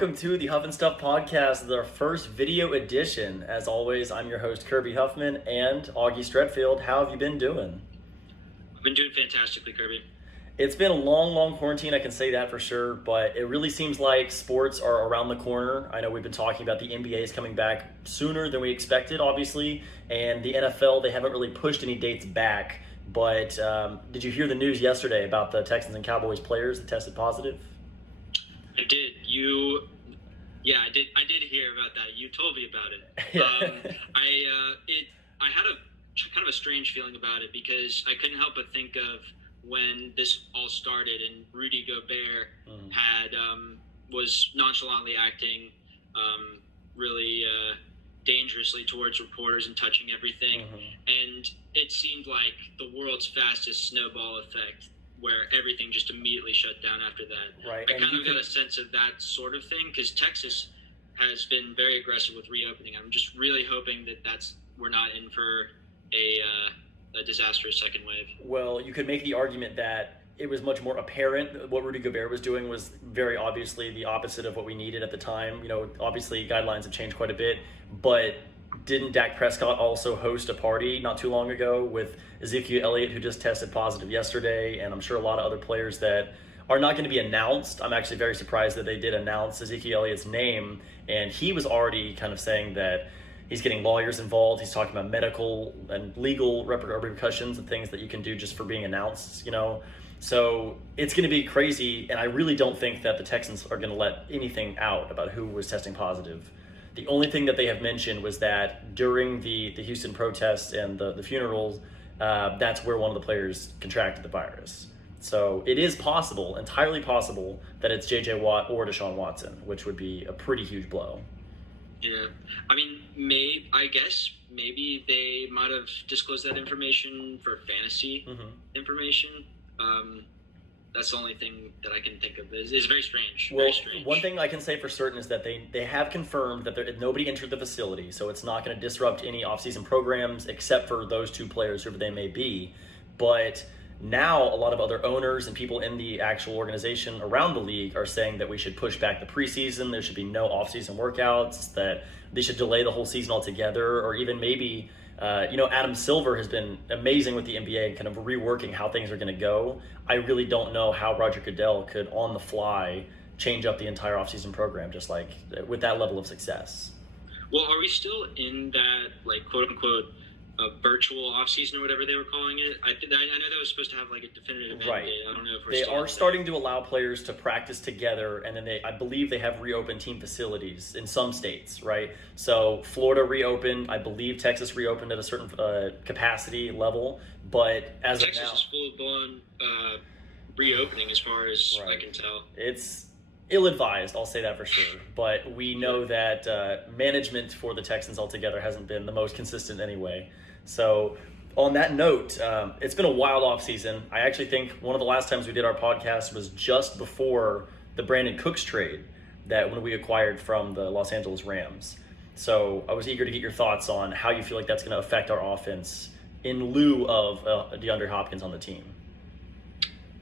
Welcome to the Huff N Stuff Podcast, the first video edition. As always, I'm your host, Kirby Huffman, and Augie Stretfield. How have you been doing? I've been doing fantastically, Kirby. It's been a long quarantine, I can say that for sure, but it really seems like sports are around the corner. I know we've been talking about the NBA is coming back sooner than we expected, obviously, and the NFL, they haven't really pushed any dates back. But did you hear the news yesterday about the Texans and Cowboys players that tested positive? I did. I did hear about that. You told me about it. Yeah. I had a kind of a strange feeling about it because I couldn't help but think of when this all started and Rudy Gobert was nonchalantly acting really dangerously towards reporters and touching everything, and it seemed like the world's fastest snowball effect, where everything just immediately shut down after that. Right. I kind of got a sense of that sort of thing because Texas has been very aggressive with reopening. I'm just really hoping that we're not in for a disastrous second wave. Well, you could make the argument that it was much more apparent what Rudy Gobert was doing was very obviously the opposite of what we needed at the time. You know, obviously guidelines have changed quite a bit, but didn't Dak Prescott also host a party not too long ago with Ezekiel Elliott, who just tested positive yesterday, and I'm sure a lot of other players that are not going to be announced. I'm actually very surprised that they did announce Ezekiel Elliott's name, and he was already kind of saying that he's getting lawyers involved. He's talking about medical and legal repercussions and things that you can do just for being announced, you know. So it's going to be crazy, and I really don't think that the Texans are going to let anything out about who was testing positive. The only thing that they have mentioned was that during the Houston protests and the funerals, that's where one of the players contracted the virus. So it is possible, entirely possible, that it's J.J. Watt or Deshaun Watson, which would be a pretty huge blow. Yeah, I mean, I guess maybe they might have disclosed that information for fantasy information. That's the only thing that I can think of. It's very strange. Well, very strange. One thing I can say for certain is that they have confirmed that nobody entered the facility, so it's not going to disrupt any off-season programs except for those two players, whoever they may be. But now a lot of other owners and people in the actual organization around the league are saying that we should push back the preseason. There should be no off-season workouts, that they should delay the whole season altogether, or even maybe Adam Silver has been amazing with the NBA and kind of reworking how things are going to go. I really don't know how Roger Goodell could, on the fly, change up the entire offseason program just like with that level of success. Well, are we still in that, like, quote-unquote, virtual offseason or whatever they were calling it? I know that was supposed to have, like, a definitive end date. I don't know if we're They still are starting to allow players to practice together, and then I believe they have reopened team facilities in some states, right? So Florida reopened. I believe Texas reopened at a certain capacity level, but as Texas of now, is full-blown reopening as far as I can tell. It's ill-advised, I'll say that for sure. But we know that management for the Texans altogether hasn't been the most consistent anyway. So on that note, it's been a wild offseason. I actually think one of the last times we did our podcast was just before the Brandon Cooks trade that when we acquired from the Los Angeles Rams. So I was eager to get your thoughts on how you feel like that's going to affect our offense in lieu of DeAndre Hopkins on the team.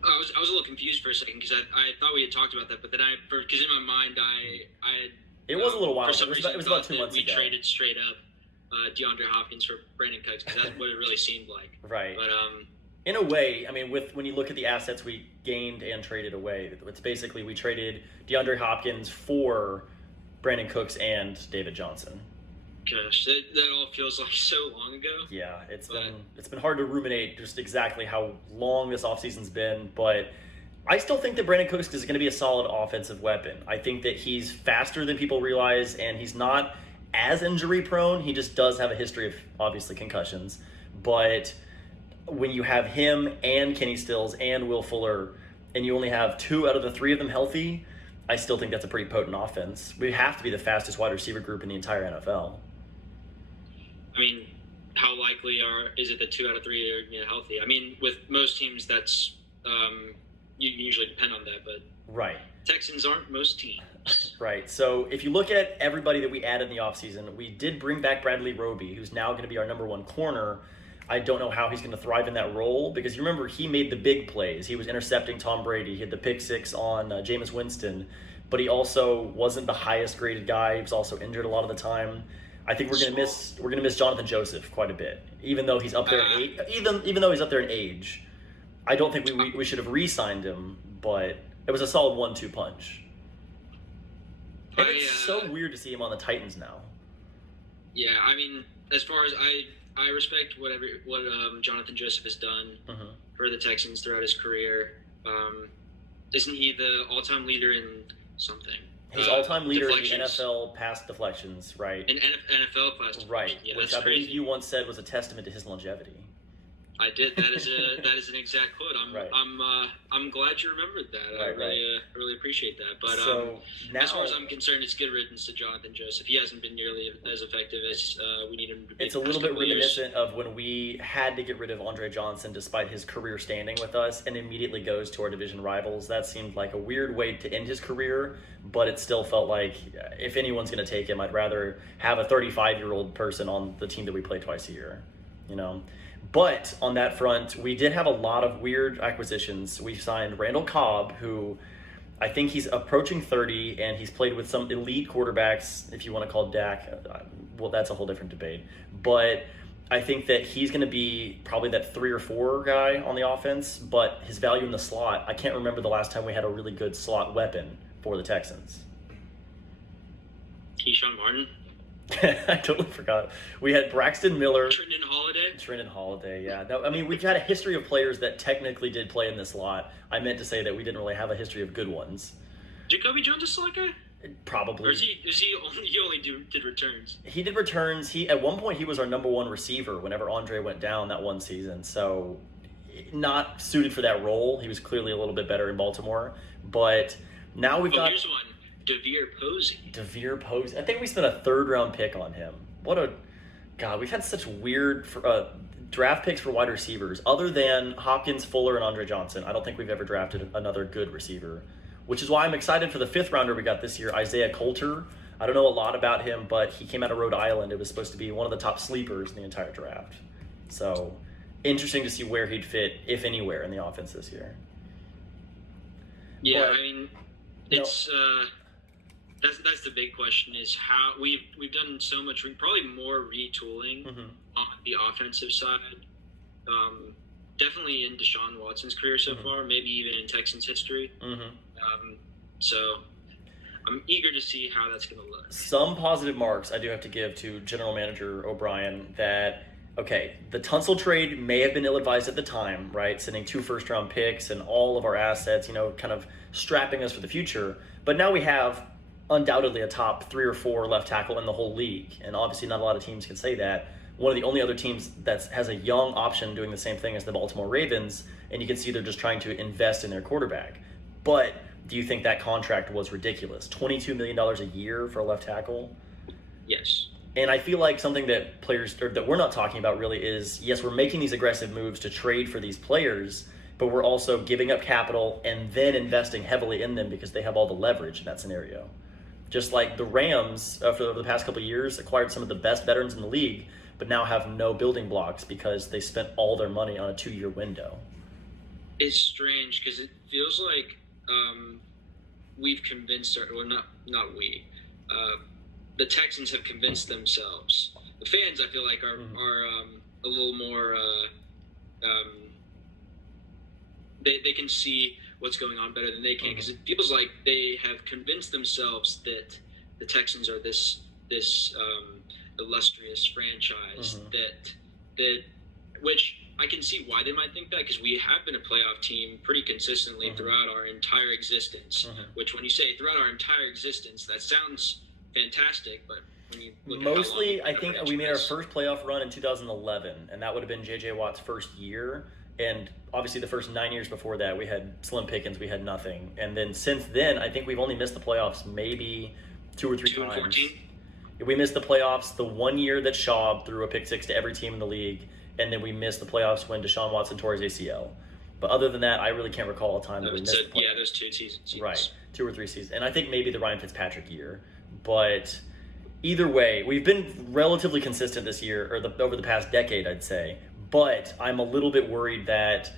I was a little confused for a second because I thought we had talked about that, but then because in my mind I had it was a little while. For some reason, it was about 2 months we ago. We traded straight up DeAndre Hopkins for Brandon Cooks because that's what it really seemed like. Right. But in a way, I mean, when you look at the assets we gained and traded away, it's basically we traded DeAndre Hopkins for Brandon Cooks and David Johnson. Gosh, that all feels like so long ago. Yeah, it's been hard to ruminate just exactly how long this offseason's been, but I still think that Brandon Cooks is going to be a solid offensive weapon. I think that he's faster than people realize, and he's not as injury prone. He just does have a history of, obviously, concussions. But when you have him and Kenny Stills and Will Fuller, and you only have 2 out of the 3 of them healthy, I still think that's a pretty potent offense. We have to be the fastest wide receiver group in the entire NFL. I mean, how likely is it that 2 out of 3 are healthy? I mean, with most teams, that's you usually depend on that, but right. Texans aren't most teams. Right. So if you look at everybody that we added in the offseason, we did bring back Bradley Roby, who's now going to be our number 1 corner. I don't know how he's going to thrive in that role because you remember he made the big plays. He was intercepting Tom Brady. He had the pick 6 on Jameis Winston. but he also wasn't the highest graded guy. He was also injured a lot of the time. I think we're gonna miss Jonathan Joseph quite a bit, even though he's up there in age. Even though he's up there in age, I don't think we should have re-signed him. But it was a solid 1-2 punch. And it's so weird to see him on the Titans now. Yeah, I mean, as far as I respect what Jonathan Joseph has done for the Texans throughout his career. Isn't he the all-time leader in something? He's all-time leader in the NFL pass deflections, right? In NFL pass deflections, right? Yeah, which I believe you once said was a testament to his longevity. I did. That is an exact quote. I'm glad you remembered that. I really appreciate that. But so now, as far as I'm concerned, it's good riddance to Jonathan Joseph. He hasn't been nearly as effective as we need him to be. It's a little bit reminiscent of when we had to get rid of Andre Johnson despite his career standing with us, and immediately goes to our division rivals. That seemed like a weird way to end his career, but it still felt like if anyone's going to take him, I'd rather have a 35-year-old person on the team that we play twice a year, you know. But on that front, we did have a lot of weird acquisitions. We signed Randall Cobb, who I think he's approaching 30, and he's played with some elite quarterbacks, if you want to call Dak. Well, that's a whole different debate. But I think that he's going to be probably that 3 or 4 guy on the offense, but his value in the slot, I can't remember the last time we had a really good slot weapon for the Texans. Keyshawn Martin. I totally forgot. We had Braxton Miller. Trendon Holiday, yeah. No, I mean, we've had a history of players that technically did play in this slot. I meant to say that we didn't really have a history of good ones. Jacoby Jones is slot guy? Probably. Or he only did returns? He did returns. At one point, he was our number 1 receiver whenever Andre went down that one season. So, not suited for that role. He was clearly a little bit better in Baltimore. But now we've got... Here's one. DeVere Posey. I think we spent a 3rd-round pick on him. God, we've had such weird draft picks for wide receivers. Other than Hopkins, Fuller, and Andre Johnson, I don't think we've ever drafted another good receiver, which is why I'm excited for the 5th rounder we got this year, Isaiah Coulter. I don't know a lot about him, but he came out of Rhode Island. It was supposed to be one of the top sleepers in the entire draft. So, interesting to see where he'd fit, if anywhere, in the offense this year. Yeah, but, I mean, it's... That's the big question, is how we've done so much, probably more retooling on the offensive side. Definitely in Deshaun Watson's career so far, maybe even in Texans history. So I'm eager to see how that's going to look. Some positive marks I do have to give to General Manager O'Brien that, okay, the Tunsil trade may have been ill-advised at the time, right? Sending 2 first-round picks and all of our assets, kind of strapping us for the future. But now we have undoubtedly a top 3 or 4 left tackle in the whole league, and obviously not a lot of teams can say that. One of the only other teams that has a young option doing the same thing as the Baltimore Ravens, and you can see they're just trying to invest in their quarterback. But do you think that contract was ridiculous? $22 million a year for a left tackle? Yes. And I feel like something that that we're not talking about really is, yes, we're making these aggressive moves to trade for these players, but we're also giving up capital and then investing heavily in them because they have all the leverage in that scenario. Just like the Rams, over the past couple of years, acquired some of the best veterans in the league, but now have no building blocks because they spent all their money on a 2-year window. It's strange because it feels like we've convinced not we. The Texans have convinced themselves. The fans, I feel like, are a little more. They can see what's going on better than they can, because it feels like they have convinced themselves that the Texans are this illustrious franchise that which I can see why they might think that, because we have been a playoff team pretty consistently throughout our entire existence. Which, when you say throughout our entire existence, that sounds fantastic, but when you look mostly, I think we made our first playoff run in 2011, and that would have been J.J. Watt's first year. And obviously the first 9 years before that, we had slim pickings, we had nothing. And then since then, I think we've only missed the playoffs maybe 2 or 3 times. 14? We missed the playoffs the one year that Schaub threw a pick six to every team in the league, and then we missed the playoffs when Deshaun Watson tore his ACL. But other than that, I really can't recall a time that we missed the playoffs. Yeah, those 2 seasons. Right, 2 or 3 seasons. And I think maybe the Ryan Fitzpatrick year. But either way, we've been relatively consistent this year, or over the past decade, I'd say. But I'm a little bit worried that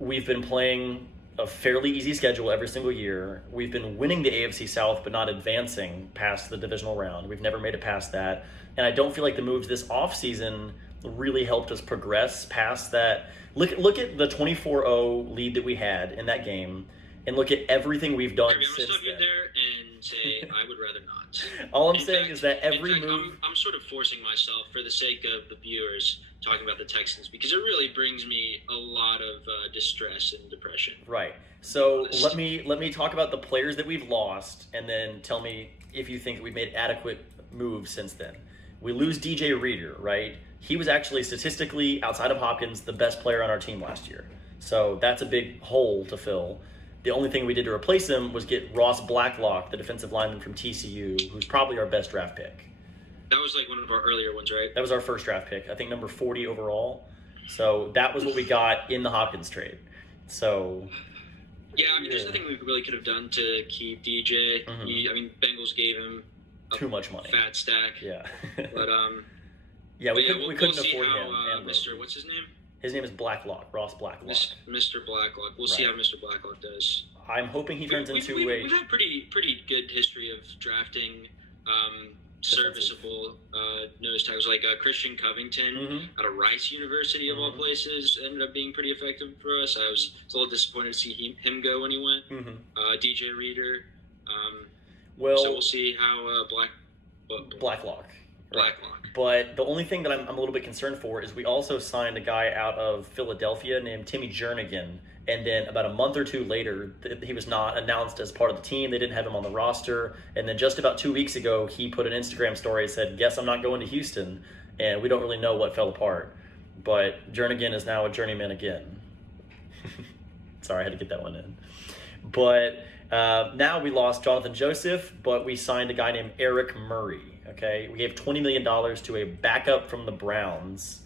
we've been playing a fairly easy schedule every single year. We've been winning the AFC South, but not advancing past the divisional round. We've never made it past that. And I don't feel like the moves this offseason really helped us progress past that. Look at the 24-0 lead that we had in that game, and look at everything we've done Kirby, I'm since gonna stop you then. there and say I would rather not. All I'm In saying fact- is that every in fact, move... I'm sort of forcing myself for the sake of the viewers talking about the Texans because it really brings me a lot of distress and depression. Right. So Honest. let me talk about the players that we've lost, and then tell me if you think we've made adequate moves since then. We lose DJ Reader, right? He was actually statistically, outside of Hopkins, the best player on our team last year. So that's a big hole to fill. The only thing we did to replace him was get Ross Blacklock, the defensive lineman from TCU, who's probably our best draft pick. That was like one of our earlier ones, right? That was our first draft pick, I think number 40 overall. So that was what we got in the Hopkins trade. So... Yeah, I mean, there's nothing we really could have done to keep DJ. Mhm. I mean, Bengals gave him a too much money. fat stack. Yeah. But yeah, we couldn't we'll afford see him. how and Mr. Roby. What's his name? His name is Blacklock, Ross Blacklock. Mr. Blacklock. We'll see how Right. Mr. Blacklock does. I'm hoping he turns into a... We've had pretty good history of drafting serviceable nose tackles, like Christian Covington Mhm. out of Rice University of all Mhm. places ended up being pretty effective for us. I was a little disappointed to see him go when he went. Mhm. DJ Reader. Well, So we'll see how Blacklock. Blacklock. But the only thing that I'm a little bit concerned for is we also signed a guy out of Philadelphia named Timmy Jernigan. And then about a month or two later, he was not announced as part of the team. They didn't have him on the roster. And then just about 2 weeks ago, he put an Instagram story and said, "Guess I'm not going to Houston." And we don't really know what fell apart. But Jernigan is now a journeyman again. Sorry, I had to get that one in. But now we lost Jonathan Joseph, but we signed a guy named Eric Murray. Okay, we gave $20 million to a backup from the Browns.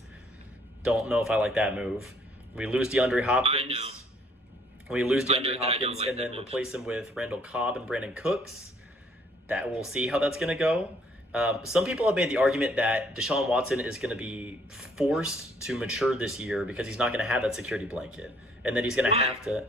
Don't know if I like that move. We lose DeAndre Hopkins. I know. We lose I know DeAndre that I don't Hopkins like and that then move. replace him with Randall Cobb and Brandon Cooks. That we'll see how that's going to go. Some people have made the argument that Deshaun Watson is going to be forced to mature this year because he's not going to have that security blanket, and then he's going to Why? have to.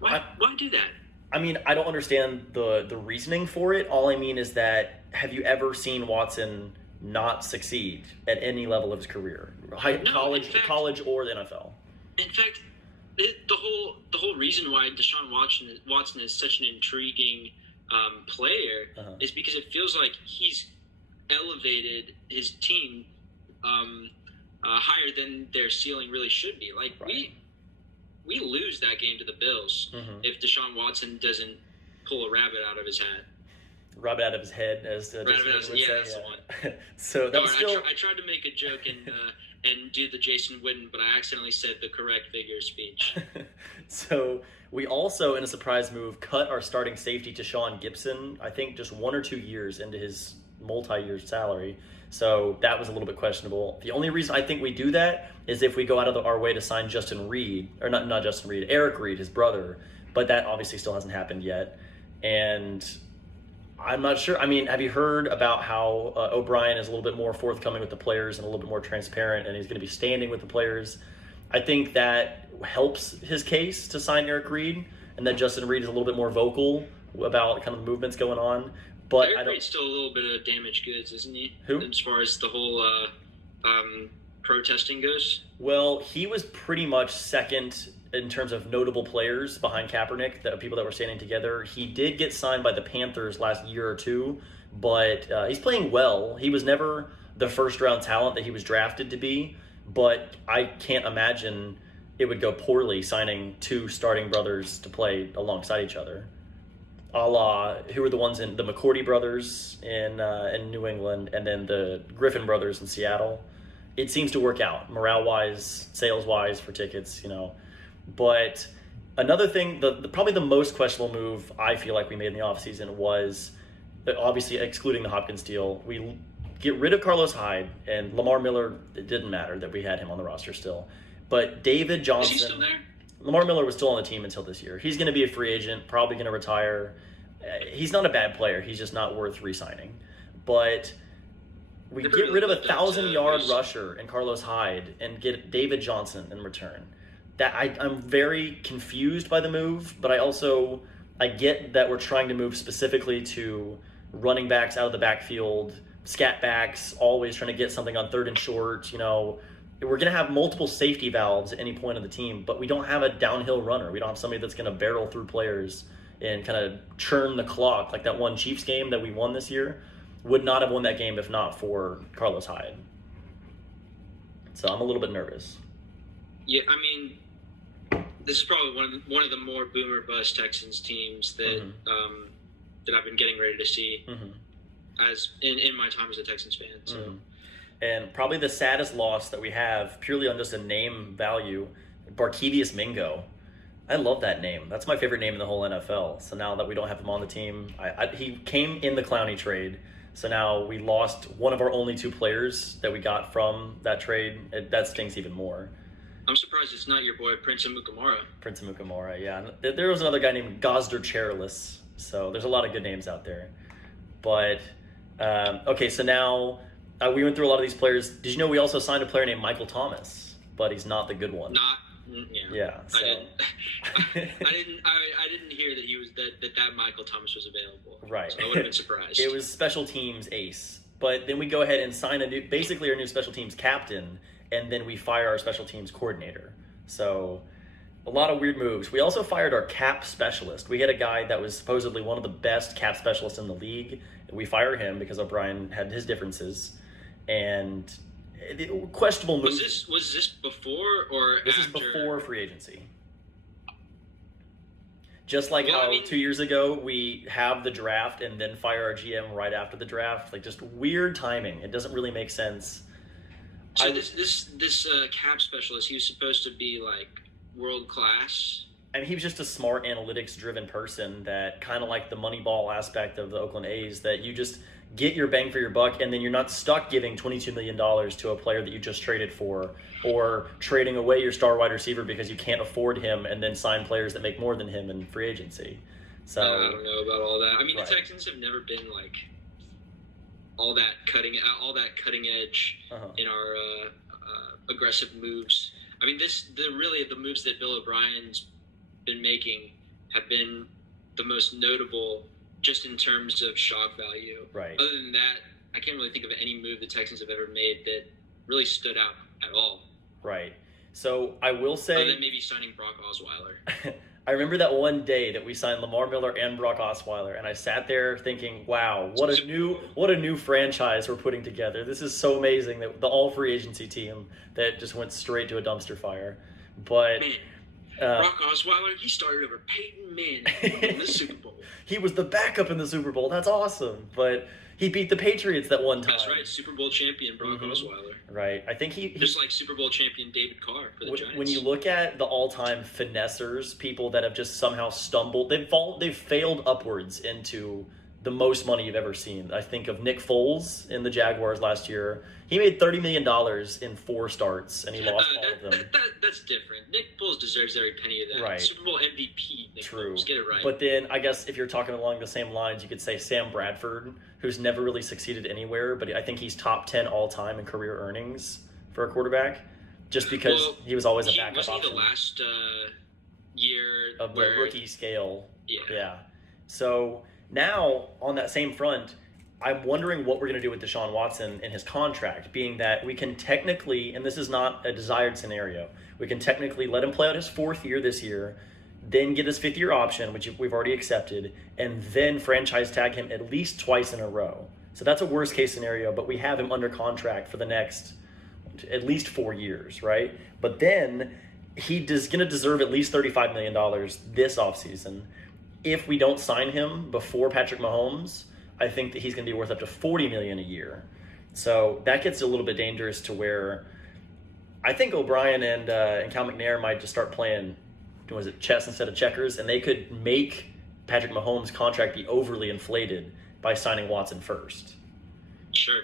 Why do that? I mean, I don't understand the reasoning for it. All I mean is that, have you ever seen Watson not succeed at any level of his career, No, college, in fact- college or the NFL? In fact, the whole reason why Deshaun Watson is such an intriguing player Uh-huh. is because it feels like he's elevated his team higher than their ceiling really should be. Like Right. we lose that game to the Bills Mhm. if Deshaun Watson doesn't pull a rabbit out of his hat. Rub it out of his head, as Jason Rabbit out of Witten his- would yeah, say. that's the one. So that was Darn, still. I tried to make a joke and do the Jason Witten, but I accidentally said the correct figure of speech. So we also, in a surprise move, cut our starting safety to Sean Gibson, I think just 1 or 2 years into his multi-year salary. So that was a little bit questionable. The only reason I think we do that is if we go out of our way to sign Justin Reed, or not Justin Reed, Eric Reed, his brother. But that obviously still hasn't happened yet. And I'm not sure. I mean, have you heard about how O'Brien is a little bit more forthcoming with the players and a little bit more transparent, and he's going to be standing with the players? I think that helps his case to sign Eric Reed, and that Justin Reed is a little bit more vocal about kind of the movements going on. But Eric I don't. Reed's still a little bit of damaged goods, isn't he? Who? As far as the whole protesting goes. Well, he was pretty much second in terms of notable players behind Kaepernick, the people that were standing together. He did get signed by the Panthers last year or two, but he's playing well. He was never the first-round talent that he was drafted to be, but I can't imagine it would go poorly signing 2 starting brothers to play alongside each other. A la, who were the ones in the McCourty brothers in New England, and then the Griffin brothers in Seattle. It seems to work out morale-wise, sales-wise for tickets, you know. But another thing, probably the most questionable move I feel like we made in the offseason was, obviously excluding the Hopkins deal, we get rid of Carlos Hyde, and Lamar Miller, it didn't matter that we had him on the roster still. But David Johnson... Is he still there? Lamar Miller was still on the team until this year. He's going to be a free agent, probably going to retire. He's not a bad player. He's just not worth re-signing. But we get rid of a 1,000-yard rusher and Carlos Hyde and get David Johnson in return. I'm very confused by the move, but I get that we're trying to move specifically to running backs out of the backfield, scat backs, always trying to get something on third and short. We're going to have multiple safety valves at any point of the team, but we don't have a downhill runner. We don't have somebody that's going to barrel through players and kind of churn the clock like that one Chiefs game that we won this year. Would not have won that game if not for Carlos Hyde. So I'm a little bit nervous. Yeah, I mean, this is probably one of the more boomer bust Texans teams that that I've been getting ready to see as in my time as a Texans fan. So. And probably the saddest loss that we have, purely on just a name value, Barkevious Mingo. I love that name. That's my favorite name in the whole NFL. So now that we don't have him on the team, he came in the Clowney trade. So now we lost one of our only 2 players that we got from that trade. That stings even more. I'm surprised it's not your boy Prince Amukamara. Yeah. There was another guy named Gosder Chairless. So there's a lot of good names out there. But, okay, so now we went through a lot of these players. Did you know we also signed a player named Michael Thomas? But he's not the good one. Yeah. So. I didn't hear that he was that Michael Thomas was available. Right. So I would have been surprised. It was special teams ace. But then we go ahead and sign basically our new special teams captain, and then we fire our special teams coordinator. So a lot of weird moves. We also fired our cap specialist. We had a guy that was supposedly one of the best cap specialists in the league. We fire him because O'Brien had his differences. And questionable moves. Was this before or this after? This is before free agency. Just like how 2 years ago we have the draft and then fire our GM right after the draft. Like, just weird timing. It doesn't really make sense. So this cap specialist, he was supposed to be like world class. I mean, he was just a smart analytics-driven person that kind of like the Moneyball aspect of the Oakland A's, that you just get your bang for your buck, and then you're not stuck giving $22 million to a player that you just traded for, or trading away your star wide receiver because you can't afford him and then sign players that make more than him in free agency. So I don't know about all that. I mean, right. The Texans have never been like all that cutting edge in our aggressive moves. I mean, the moves that Bill O'Brien's been making have been the most notable just in terms of shock value. Right. Other than that, I can't really think of any move the Texans have ever made that really stood out at all. Right. So I will say, other than maybe signing Brock Osweiler. I remember that one day that we signed Lamar Miller and Brock Osweiler, and I sat there thinking, wow, what a new franchise we're putting together. This is so amazing, that the all free agency team that just went straight to a dumpster fire. But Brock Osweiler, he started over Peyton Manning in the Super Bowl. He was the backup in the Super Bowl. That's awesome. But he beat the Patriots that one time. That's right. Super Bowl champion Brock Osweiler. Right. I think he just like Super Bowl champion David Carr for the Giants. When you look at the all-time finessers, people that have just somehow stumbled, they've failed upwards into the most money you've ever seen. I think of Nick Foles in the Jaguars last year. He made $30 million in 4 starts, and he lost all of them. That's different. Nick Foles deserves every penny of that. Right. Super Bowl MVP. Nick True. Foles. Get it right. But then, I guess if you're talking along the same lines, you could say Sam Bradford, who's never really succeeded anywhere, but I think he's top 10 all-time in career earnings for a quarterback, just because he was always a backup option. Wasn't he the last year of the rookie scale? Yeah. So now, on that same front, I'm wondering what we're going to do with Deshaun Watson and his contract, being that we can technically, and this is not a desired scenario, we can technically let him play out his 4th year this year, then get his 5th year option, which we've already accepted, and then franchise tag him at least twice in a row. So that's a worst case scenario, but we have him under contract for the next at least 4 years, right? But then he's going to deserve at least $35 million this offseason. If we don't sign him before Patrick Mahomes, I think that he's going to be worth up to $40 million a year. So that gets a little bit dangerous, to where I think O'Brien and Cal McNair might just start playing, was it chess instead of checkers, and they could make Patrick Mahomes' contract be overly inflated by signing Watson first. Sure,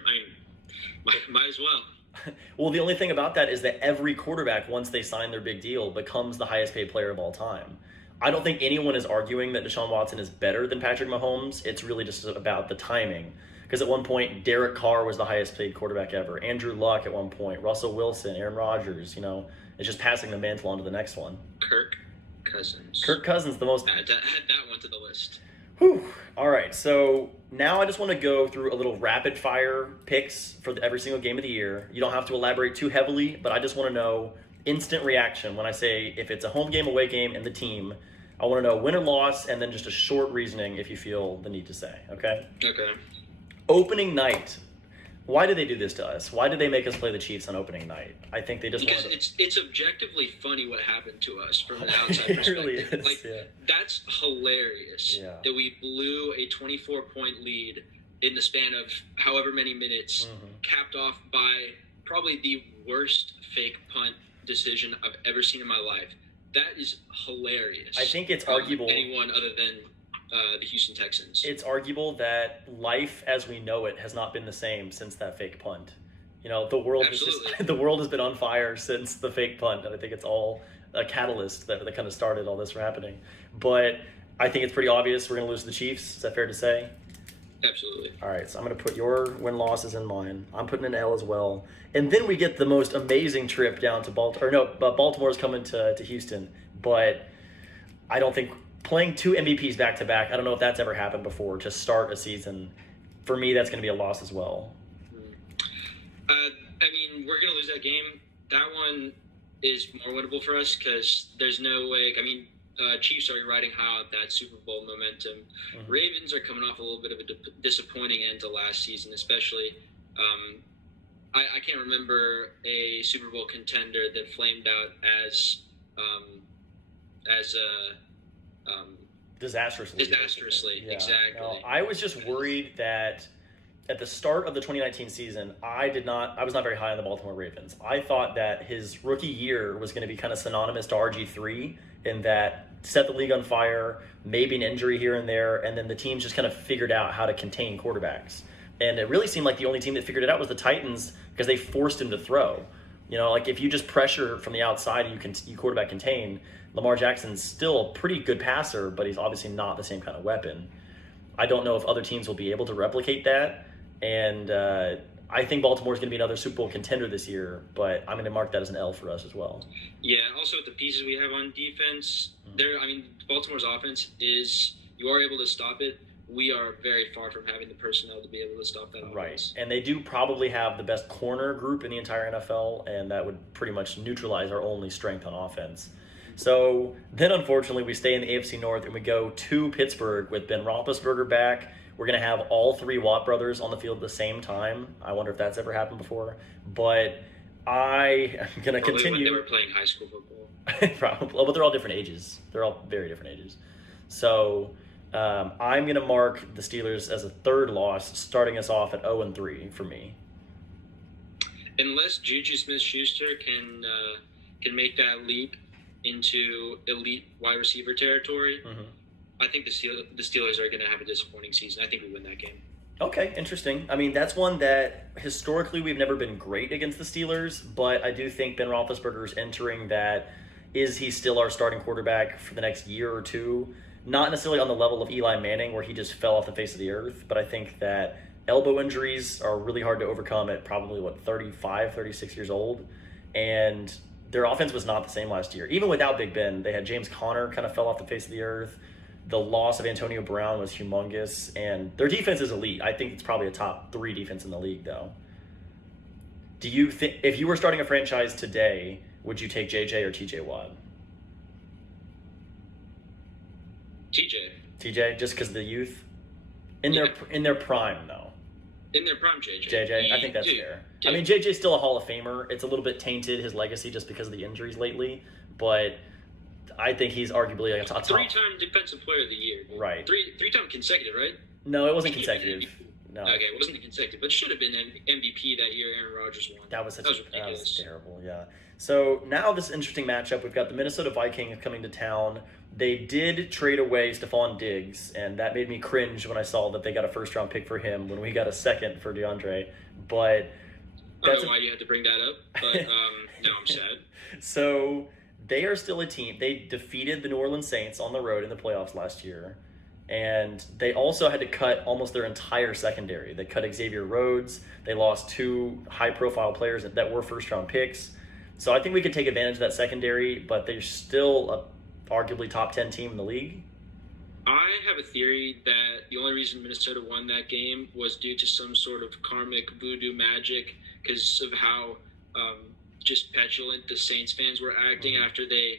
might as well. Well, the only thing about that is that every quarterback, once they sign their big deal, becomes the highest paid player of all time. I don't think anyone is arguing that Deshaun Watson is better than Patrick Mahomes. It's really just about the timing. Because at one point, Derek Carr was the highest paid quarterback ever. Andrew Luck at one point. Russell Wilson, Aaron Rodgers. It's just passing the mantle on to the next one. Kirk Cousins. Kirk Cousins, the most. Add that one to the list. Whew. All right, so now I just want to go through a little rapid fire picks for every single game of the year. You don't have to elaborate too heavily, but I just want to know instant reaction when I say if it's a home game, away game, and the team. I want to know win or loss, and then just a short reasoning if you feel the need to say, okay? Okay. Opening night. Why do they do this to us? Why do they make us play the Chiefs on opening night? I think they just because wanted to... it's objectively funny what happened to us from an outside It perspective. really is, yeah. That's hilarious that we blew a 24-point lead in the span of however many minutes, capped off by probably the worst fake punt decision I've ever seen in my life. That is hilarious. I think it's arguable. Anyone other than the Houston Texans. It's arguable that life as we know it has not been the same since that fake punt. The world the world has been on fire since the fake punt, and I think it's all a catalyst that kind of started all this from happening. But I think it's pretty obvious we're going to lose to the Chiefs. Is that fair to say? Absolutely. All right, so I'm going to put your win-losses in mine. I'm putting an L as well. And then we get the most amazing trip down to Baltimore. But Baltimore's coming to Houston. But I don't think playing two MVPs back-to-back, I don't know if that's ever happened before to start a season. For me, that's going to be a loss as well. We're going to lose that game. That one is more winnable for us because there's no way. Chiefs are riding high on that Super Bowl momentum. Ravens are coming off a little bit of a disappointing end to last season, especially. I can't remember a Super Bowl contender that flamed out as disastrously. Yeah. Exactly. No, I was just worried that at the start of the 2019 season, I was not very high on the Baltimore Ravens. I thought that his rookie year was going to be kind of synonymous to RG3 in that set the league on fire, maybe an injury here and there, and then the teams just kind of figured out how to contain quarterbacks. And it really seemed like the only team that figured it out was the Titans because they forced him to throw. If you just pressure from the outside and you quarterback contain, Lamar Jackson's still a pretty good passer, but he's obviously not the same kind of weapon. I don't know if other teams will be able to replicate that. And I think Baltimore's going to be another Super Bowl contender this year, but I'm going to mark that as an L for us as well. Yeah, also with the pieces we have on defense, Baltimore's offense is, you are able to stop it. We are very far from having the personnel to be able to stop that offense. Right, and they do probably have the best corner group in the entire NFL, and that would pretty much neutralize our only strength on offense. So then, unfortunately, we stay in the AFC North, and we go to Pittsburgh with Ben Roethlisberger back. We're going to have all three Watt brothers on the field at the same time. I wonder if that's ever happened before. But I am going to continue. When they were playing high school football. Probably. Well, but they're all different ages. They're all very different ages. So I'm going to mark the Steelers as a third loss, starting us off at 0-3 for me. Unless Juju Smith-Schuster can make that leap into elite wide receiver territory, I think the Steelers are going to have a disappointing season. I think we win that game. Okay, interesting. That's one that historically we've never been great against the Steelers, but I do think Ben Roethlisberger is entering that. Is he still our starting quarterback for the next year or two? Not necessarily on the level of Eli Manning, where he just fell off the face of the earth, but I think that elbow injuries are really hard to overcome at probably, 35, 36 years old. And their offense was not the same last year. Even without Big Ben, they had James Conner kind of fell off the face of the earth. The loss of Antonio Brown was humongous, and their defense is elite. I think it's probably a top 3 defense in the league, though. Do you think, if you were starting a franchise today, would you take JJ or TJ Watt? TJ, just because of the youth? In their prime, though. In their prime, JJ. JJ, I think that's fair. JJ's still a Hall of Famer. It's a little bit tainted, his legacy, just because of the injuries lately, but I think he's arguably a top. 3-time Defensive Player of the Year. Right. Three-time consecutive, right? No, it wasn't consecutive. No. Okay, it wasn't consecutive, but should have been MVP that year Aaron Rodgers won. That was ridiculous. That was terrible, yeah. So now this interesting matchup, we've got the Minnesota Vikings coming to town. They did trade away Stephon Diggs, and that made me cringe when I saw that they got a first-round pick for him when we got a second for DeAndre. But I don't know why you had to bring that up, but now I'm sad. So they are still a team. They defeated the New Orleans Saints on the road in the playoffs last year. And they also had to cut almost their entire secondary. They cut Xavier Rhodes. They lost 2 high-profile players that were first-round picks. So I think we could take advantage of that secondary, but they're still a arguably top 10 team in the league. I have a theory that the only reason Minnesota won that game was due to some sort of karmic voodoo magic because of how just petulant the Saints fans were acting after they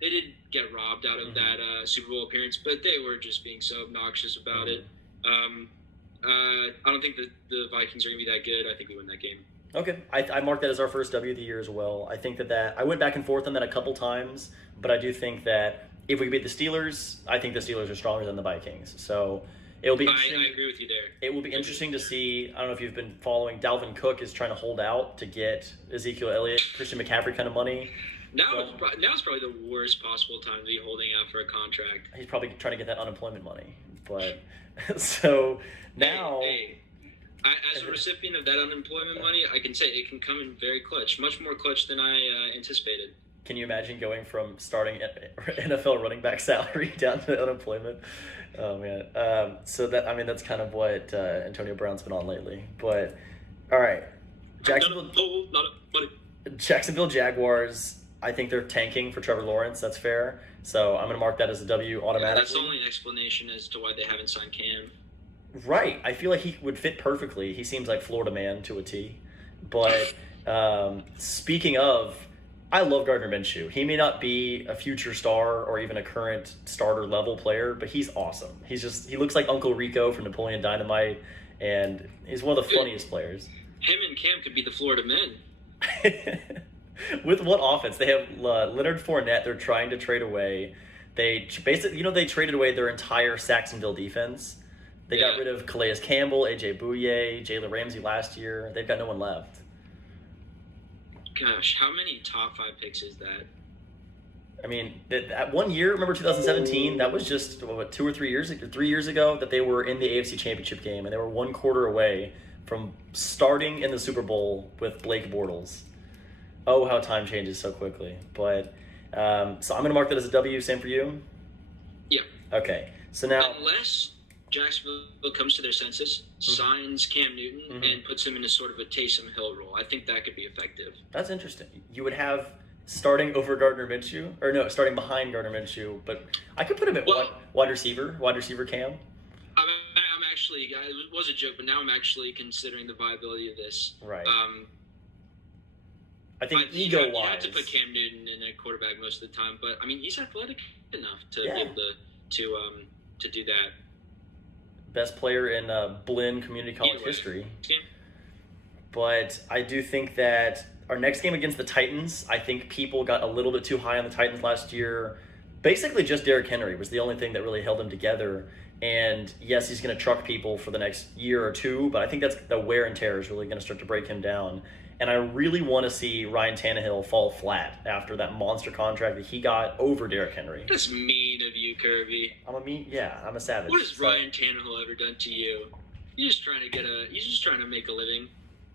did get robbed out of that Super Bowl appearance, but they were just being so obnoxious about it. I don't think that the Vikings are going to be that good. I think we win that game. Okay, I marked that as our first W of the year as well. I think that I went back and forth on that a couple times, but I do think that if we beat the Steelers, I think the Steelers are stronger than the Vikings. So it'll be interesting. I agree with you there. It will be interesting to see. I don't know if you've been following. Dalvin Cook is trying to hold out to get Ezekiel Elliott, Christian McCaffrey kind of money. Now is probably the worst possible time to be holding out for a contract. He's probably trying to get that unemployment money. But so now. As a recipient of that unemployment money, I can say it can come in very clutch, much more clutch than I anticipated. Can you imagine going from starting NFL running back salary down to unemployment? Oh man. So that's kind of what Antonio Brown's been on lately. But all right, Jacksonville Jaguars. I think they're tanking for Trevor Lawrence. That's fair. So I'm gonna mark that as a W automatically. Yeah, that's only an explanation as to why they haven't signed Cam. Right. I feel like he would fit perfectly. He seems like Florida man to a T. But speaking of, I love Gardner Minshew. He may not be a future star or even a current starter level player, but he's awesome. He looks like Uncle Rico from Napoleon Dynamite, and he's one of the funniest players. Him and Cam could be the Florida men. With what offense? They have Leonard Fournette. They're trying to trade away. They basically, they traded away their entire Saxonville defense. They got rid of Calais Campbell, A.J. Bouye, Jalen Ramsey last year. They've got no one left. Gosh, how many top 5 picks is that? I mean, that 1 year, remember 2017? That was just, 2 or 3 years, 3 years ago that they were in the AFC Championship game, and they were 1 quarter away from starting in the Super Bowl with Blake Bortles. Oh, how time changes so quickly. But, so I'm going to mark that as a W. Same for you? Yeah. Okay. So now... Unless Jacksonville comes to their senses, signs Cam Newton, and puts him in a sort of a Taysom Hill role. I think that could be effective. That's interesting. You would have starting over Gardner Minshew, or no, starting behind Gardner Minshew, but I could put him at wide receiver Cam. I'm actually, it was a joke, but now I'm actually considering the viability of this. Right. I think ego-wise, you have to put Cam Newton in a quarterback most of the time, but I mean he's athletic enough to be able to do that. Best player in Blinn Community College history. But I do think that our next game against the Titans, I think people got a little bit too high on the Titans last year. Basically just Derrick Henry was the only thing that really held him together. And yes, he's going to truck people for the next year or two, but I think that's the wear and tear is really going to start to break him down. And I really want to see Ryan Tannehill fall flat after that monster contract that he got over Derrick Henry. That's mean of you, Kirby. I'm a savage. What has Ryan Tannehill ever done to you? He's just trying to make a living.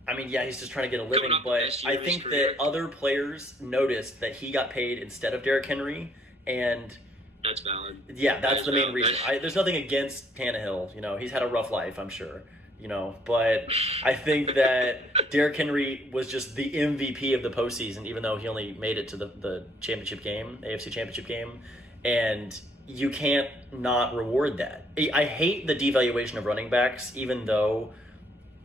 I mean, yeah, he's just trying to get a living, but I think that other players noticed that he got paid instead of Derrick Henry, and that's valid. Yeah, that's the main reason. There's nothing against Tannehill. He's had a rough life, I'm sure. But I think that Derrick Henry was just the MVP of the postseason, even though he only made it to the championship game, AFC championship game, and you can't not reward that. I hate the devaluation of running backs, even though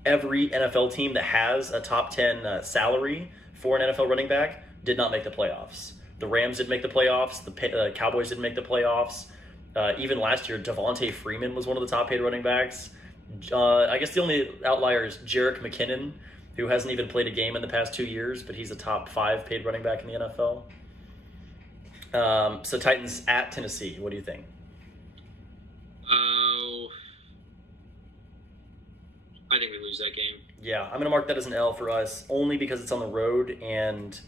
every NFL team that has a top 10 salary for an NFL running back did not make the playoffs. The Rams didn't make the playoffs. The Cowboys didn't make the playoffs. Even last year, Devontae Freeman was one of the top paid running backs. I guess the only outlier is Jerick McKinnon, who hasn't even played a game in the past 2 years, but he's a top 5 paid running back in the NFL. So Titans at Tennessee. What do you think? I think we lose that game. Yeah, I'm going to mark that as an L for us, only because it's on the road, and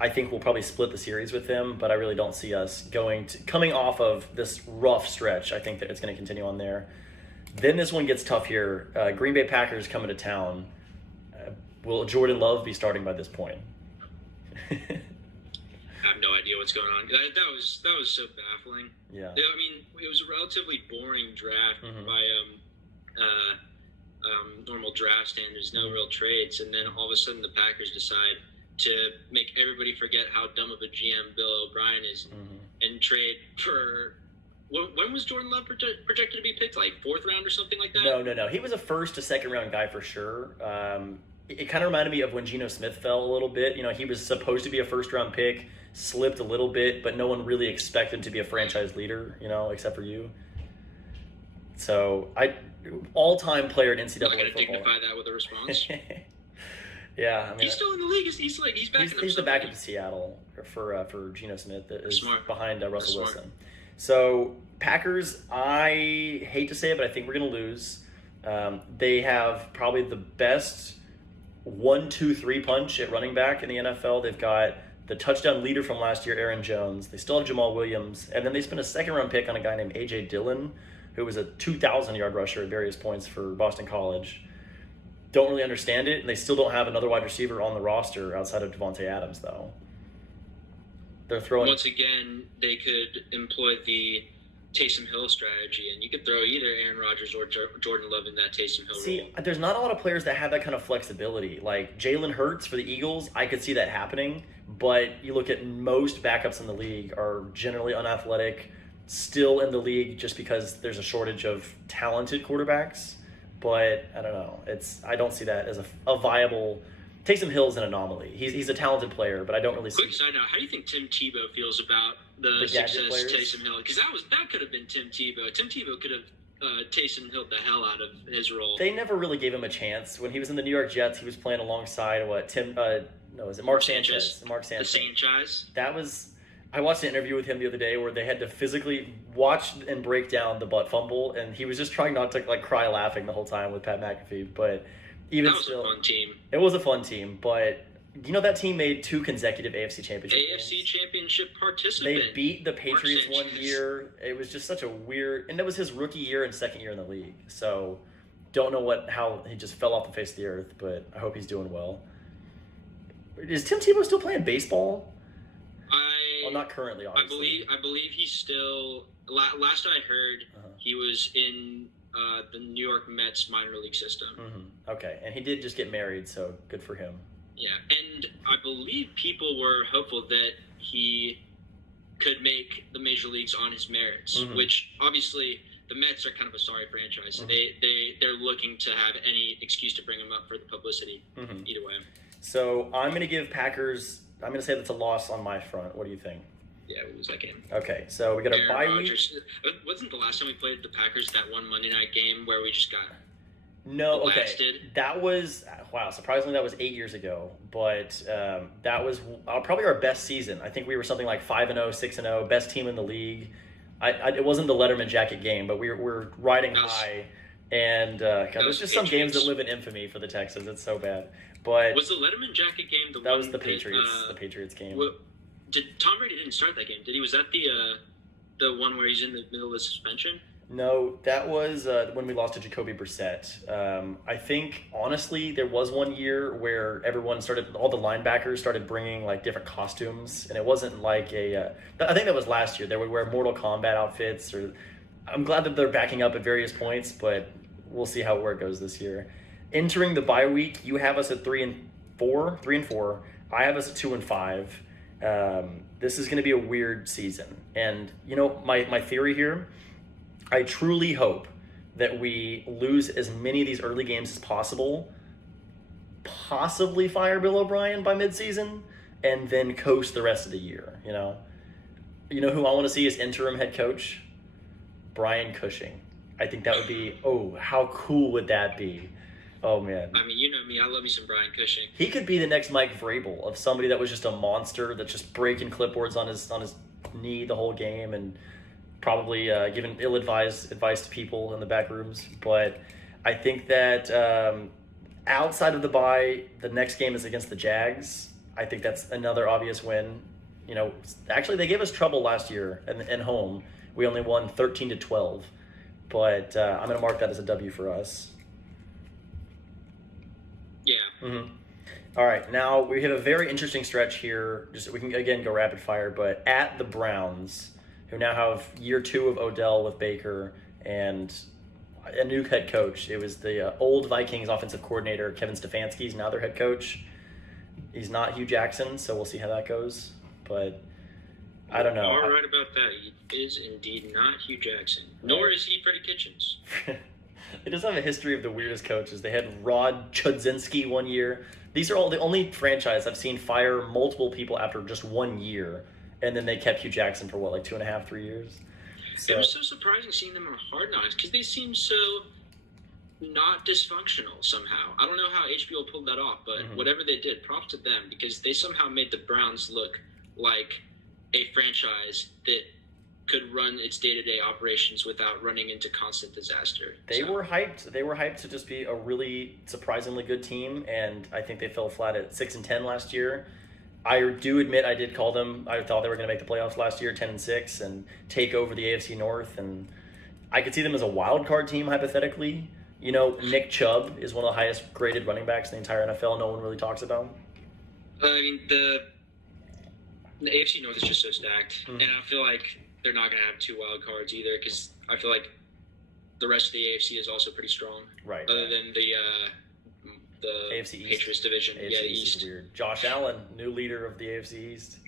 I think we'll probably split the series with them, but I really don't see us coming off of this rough stretch. I think that it's going to continue on there. Then this one gets tough here. Green Bay Packers coming to town. Will Jordan Love be starting by this point? have no idea what's going on. That was so baffling. Yeah. I mean, it was a relatively boring draft by normal draft standards, no real trades, and then all of a sudden the Packers decide to make everybody forget how dumb of a GM Bill O'Brien is, and trade for. When was Jordan Love projected to be picked? Like 4th round or something like that? No. He was a 1st to 2nd round guy for sure. It kind of reminded me of when Geno Smith fell a little bit. You know, he was supposed to be a 1st round pick, slipped a little bit, but no one really expected him to be a franchise leader, you know, except for you. So, all-time player in NCAA football. I'm going to dignify that with a response. Yeah, I mean, he's still in the league. He's back. He's the backup to Seattle for Geno Smith that is Smart. behind Russell Wilson. So Packers, I hate to say it, but I think we're going to lose. They have probably the best 1-2-3 punch at running back in the NFL. They've got the touchdown leader from last year, Aaron Jones. They still have Jamal Williams, and then they spent a 2nd round pick on a guy named A.J. Dillon, who was a 2,000-yard rusher at various points for Boston College. Don't really understand it, and they still don't have another wide receiver on the roster outside of Devontae Adams, though. They're throwing. Once again, they could employ the Taysom Hill strategy, and you could throw either Aaron Rodgers or Jordan Love in that Taysom Hill role. See, there's not a lot of players that have that kind of flexibility. Like Jalen Hurts for the Eagles, I could see that happening, but you look at most backups in the league are generally unathletic, still in the league just because there's a shortage of talented quarterbacks. But I don't know. I don't see that as a viable. Taysom Hill's an anomaly. He's a talented player, but I don't really see. Quick side note: how do you think Tim Tebow feels about the success of Taysom Hill? Because that could have been Tim Tebow. Tim Tebow could have Taysom Hill the hell out of his role. They never really gave him a chance. When he was in the New York Jets, he was playing alongside Mark Sanchez? Mark Sanchez. The Sanchez. That was. I watched an interview with him the other day where they had to physically watch and break down the butt fumble, and he was just trying not to cry laughing the whole time with Pat McAfee. But even still, a fun team. It was a fun team, but that team made 2 consecutive AFC championship games. Championship participant. They beat the Patriots one year. It was just such a weird, and it was his rookie year and 2nd year in the league. So, don't know how he just fell off the face of the earth, but I hope he's doing well. Is Tim Tebow still playing baseball? Well, not currently, obviously. I believe he's still. Last I heard, he was in the New York Mets minor league system. Okay, and he did just get married, so good for him. Yeah, and I believe people were hopeful that he could make the major leagues on his merits, which obviously the Mets are kind of a sorry franchise. So they're looking to have any excuse to bring him up for the publicity. Either way. So I'm going to give Packers. I'm going to say that's a loss on my front. What do you think? Yeah, we lose that game. Okay, so we got a bye week. Wasn't the last time we played the Packers that one Monday night game where we just got blasted? That was, surprisingly that was 8 years ago. But that was probably our best season. I think we were something like 5-0, 6-0, best team in the league. It wasn't the Letterman jacket game, but we were riding high. And there's just some games that live in infamy for the Texans. It's so bad. But was the Letterman jacket game that was the Patriots? The Patriots game. Did Tom Brady didn't start that game? Did he? Was that the one where he's in the middle of suspension? No, that was when we lost to Jacoby Brissett. I think honestly, there was one year where all the linebackers started bringing different costumes, and it wasn't I think that was last year. They would wear Mortal Kombat outfits. I'm glad that they're backing up at various points, but we'll see where it goes this year. Entering the bye week, you have us at 3-4. I have us at 2-5. This is going to be a weird season, and my theory here. I truly hope that we lose as many of these early games as possible, possibly fire Bill O'Brien by midseason, and then coast the rest of the year. You know who I want to see as interim head coach? Brian Cushing. I think that would be. Oh, how cool would that be? Oh man. I mean, you know me. I love me some Brian Cushing. He could be the next Mike Vrabel of somebody that was just a monster that's just breaking clipboards on his knee the whole game and probably giving ill-advised advice to people in the back rooms. But I think that outside of the bye, the next game is against the Jags. I think that's another obvious win. Actually they gave us trouble last year at home. We only won 13-12. But I'm going to mark that as a W for us. Yeah. All right, now we have a very interesting stretch here. Just we can again go rapid fire, but at the Browns, who now have year 2 of Odell with Baker and a new head coach. It was the old Vikings offensive coordinator Kevin Stefanski. He's now their head coach. He's not Hugh Jackson, so we'll see how that goes. But I don't know. You are right about that. He is indeed not Hugh Jackson, nor is he Freddie Kitchens. It does have a history of the weirdest coaches. They had Rod Chudzinski one year. These are all the only franchise I've seen fire multiple people after just 1 year, and then they kept Hugh Jackson for what, like 2.5, 3 years? It was so surprising seeing them on Hard Knocks because they seem so not dysfunctional somehow. I don't know how HBO pulled that off, but whatever they did, props to them because they somehow made the Browns look like a franchise that could run its day-to-day operations without running into constant disaster. They were hyped. They were hyped to just be a really surprisingly good team, and I think they fell flat at 6-10 last year. I do admit I did call them. I thought they were going to make the playoffs last year, 10-6, and take over the AFC North. And I could see them as a wild card team hypothetically. You know, Nick Chubb is one of the highest graded running backs in the entire NFL. No one really talks about him. I mean, the AFC North is just so stacked, and I feel like they're not going to have 2 wild cards either because I feel like the rest of the AFC is also pretty strong. Right. Other than the AFC East. Patriots division. AFC the East East. is weird. Josh Allen, new leader of the AFC East.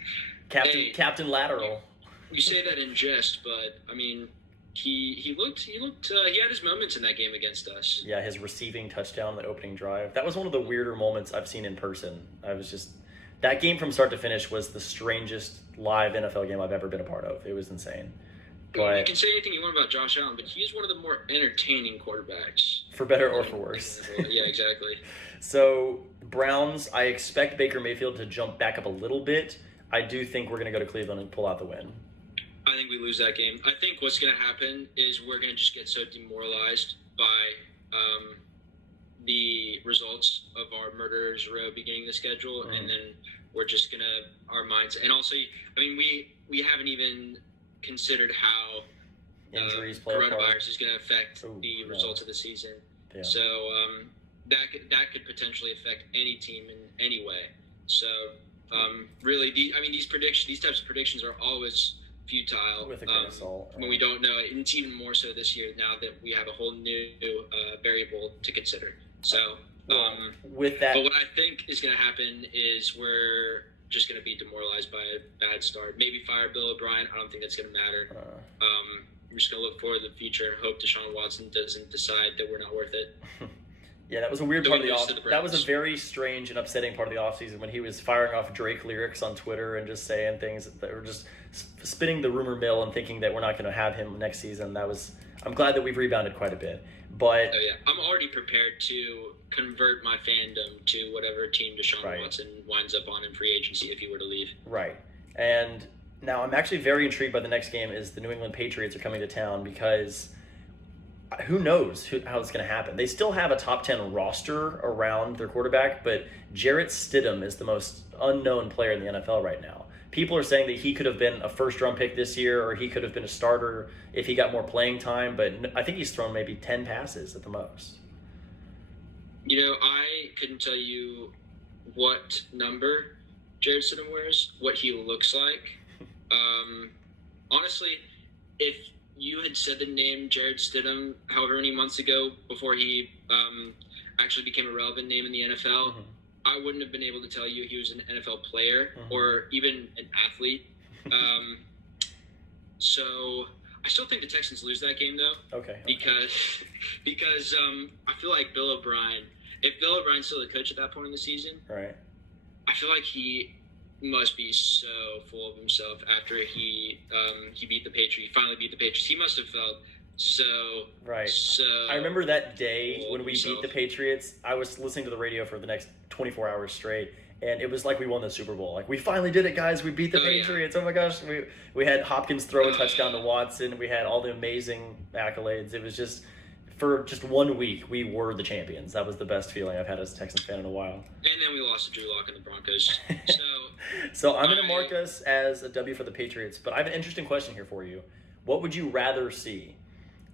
Captain Lateral. You say that in jest, but I mean, he had his moments in that game against us. Yeah, his receiving touchdown, the opening drive. That was one of the weirder moments I've seen in person. That game from start to finish was the strangest live NFL game I've ever been a part of. It was insane. Well, you can say anything you want about Josh Allen, but he's one of the more entertaining quarterbacks. For better or for worse. Yeah, exactly. So, Browns, I expect Baker Mayfield to jump back up a little bit. I do think we're going to go to Cleveland and pull out the win. I think we lose that game. I think what's going to happen is we're going to just get so demoralized by the results of our murderers row beginning the schedule, and then we're just going to, our minds, and also, I mean, we haven't even considered how Injuries, coronavirus is going to affect the results of the season. Yeah. So that could potentially affect any team in any way. So really, these types of predictions are always futile with a grain of salt, when we don't know it. And it's even more so this year now that we have a whole new variable to consider. So with that, but what I think is going to happen is we're just going to be demoralized by a bad start. Maybe fire Bill O'Brien. I don't think that's going to matter. We're just going to look forward to the future and hope Deshaun Watson doesn't decide that we're not worth it. Yeah, that was a weird part of the offseason. That was a very strange and upsetting part of the offseason when he was firing off Drake lyrics on Twitter and just saying things that were just spinning the rumor mill and thinking that we're not going to have him next season. I'm glad that we've rebounded quite a bit. But I'm already prepared to convert my fandom to whatever team Deshaun Watson winds up on in free agency if he were to leave. Right. And now I'm actually very intrigued by the next game is the New England Patriots are coming to town because who knows how it's going to happen. They still have a top 10 roster around their quarterback, but Jarrett Stidham is the most unknown player in the NFL right now. People are saying that he could have been a first-round pick this year or he could have been a starter if he got more playing time, but I think he's thrown maybe 10 passes at the most. You know, I couldn't tell you what number Jarrett Stidham wears, what he looks like. Honestly, if you had said the name Jarrett Stidham however many months ago before he actually became a relevant name in the NFL, I wouldn't have been able to tell you he was an NFL player or even an athlete. So I still think the Texans lose that game though. Okay. Because I feel like Bill O'Brien, if Bill O'Brien's still the coach at that point in the season, right, I feel like he must be so full of himself after he beat the Patriots. He finally beat the Patriots. He must have felt so I remember that day when we beat the Patriots. I was listening to the radio for the next 24 hours straight, and it was like we won the Super Bowl. Like, we finally did it, guys. We beat the Patriots. Yeah. Oh my gosh. We had Hopkins throw a touchdown to Watson. We had all the amazing accolades. It was just, for just 1 week, we were the champions. That was the best feeling I've had as a Texans fan in a while. And then we lost to Drew Lock and the Broncos. So I'm going to mark us as a W for the Patriots, but I have an interesting question here for you. What would you rather see?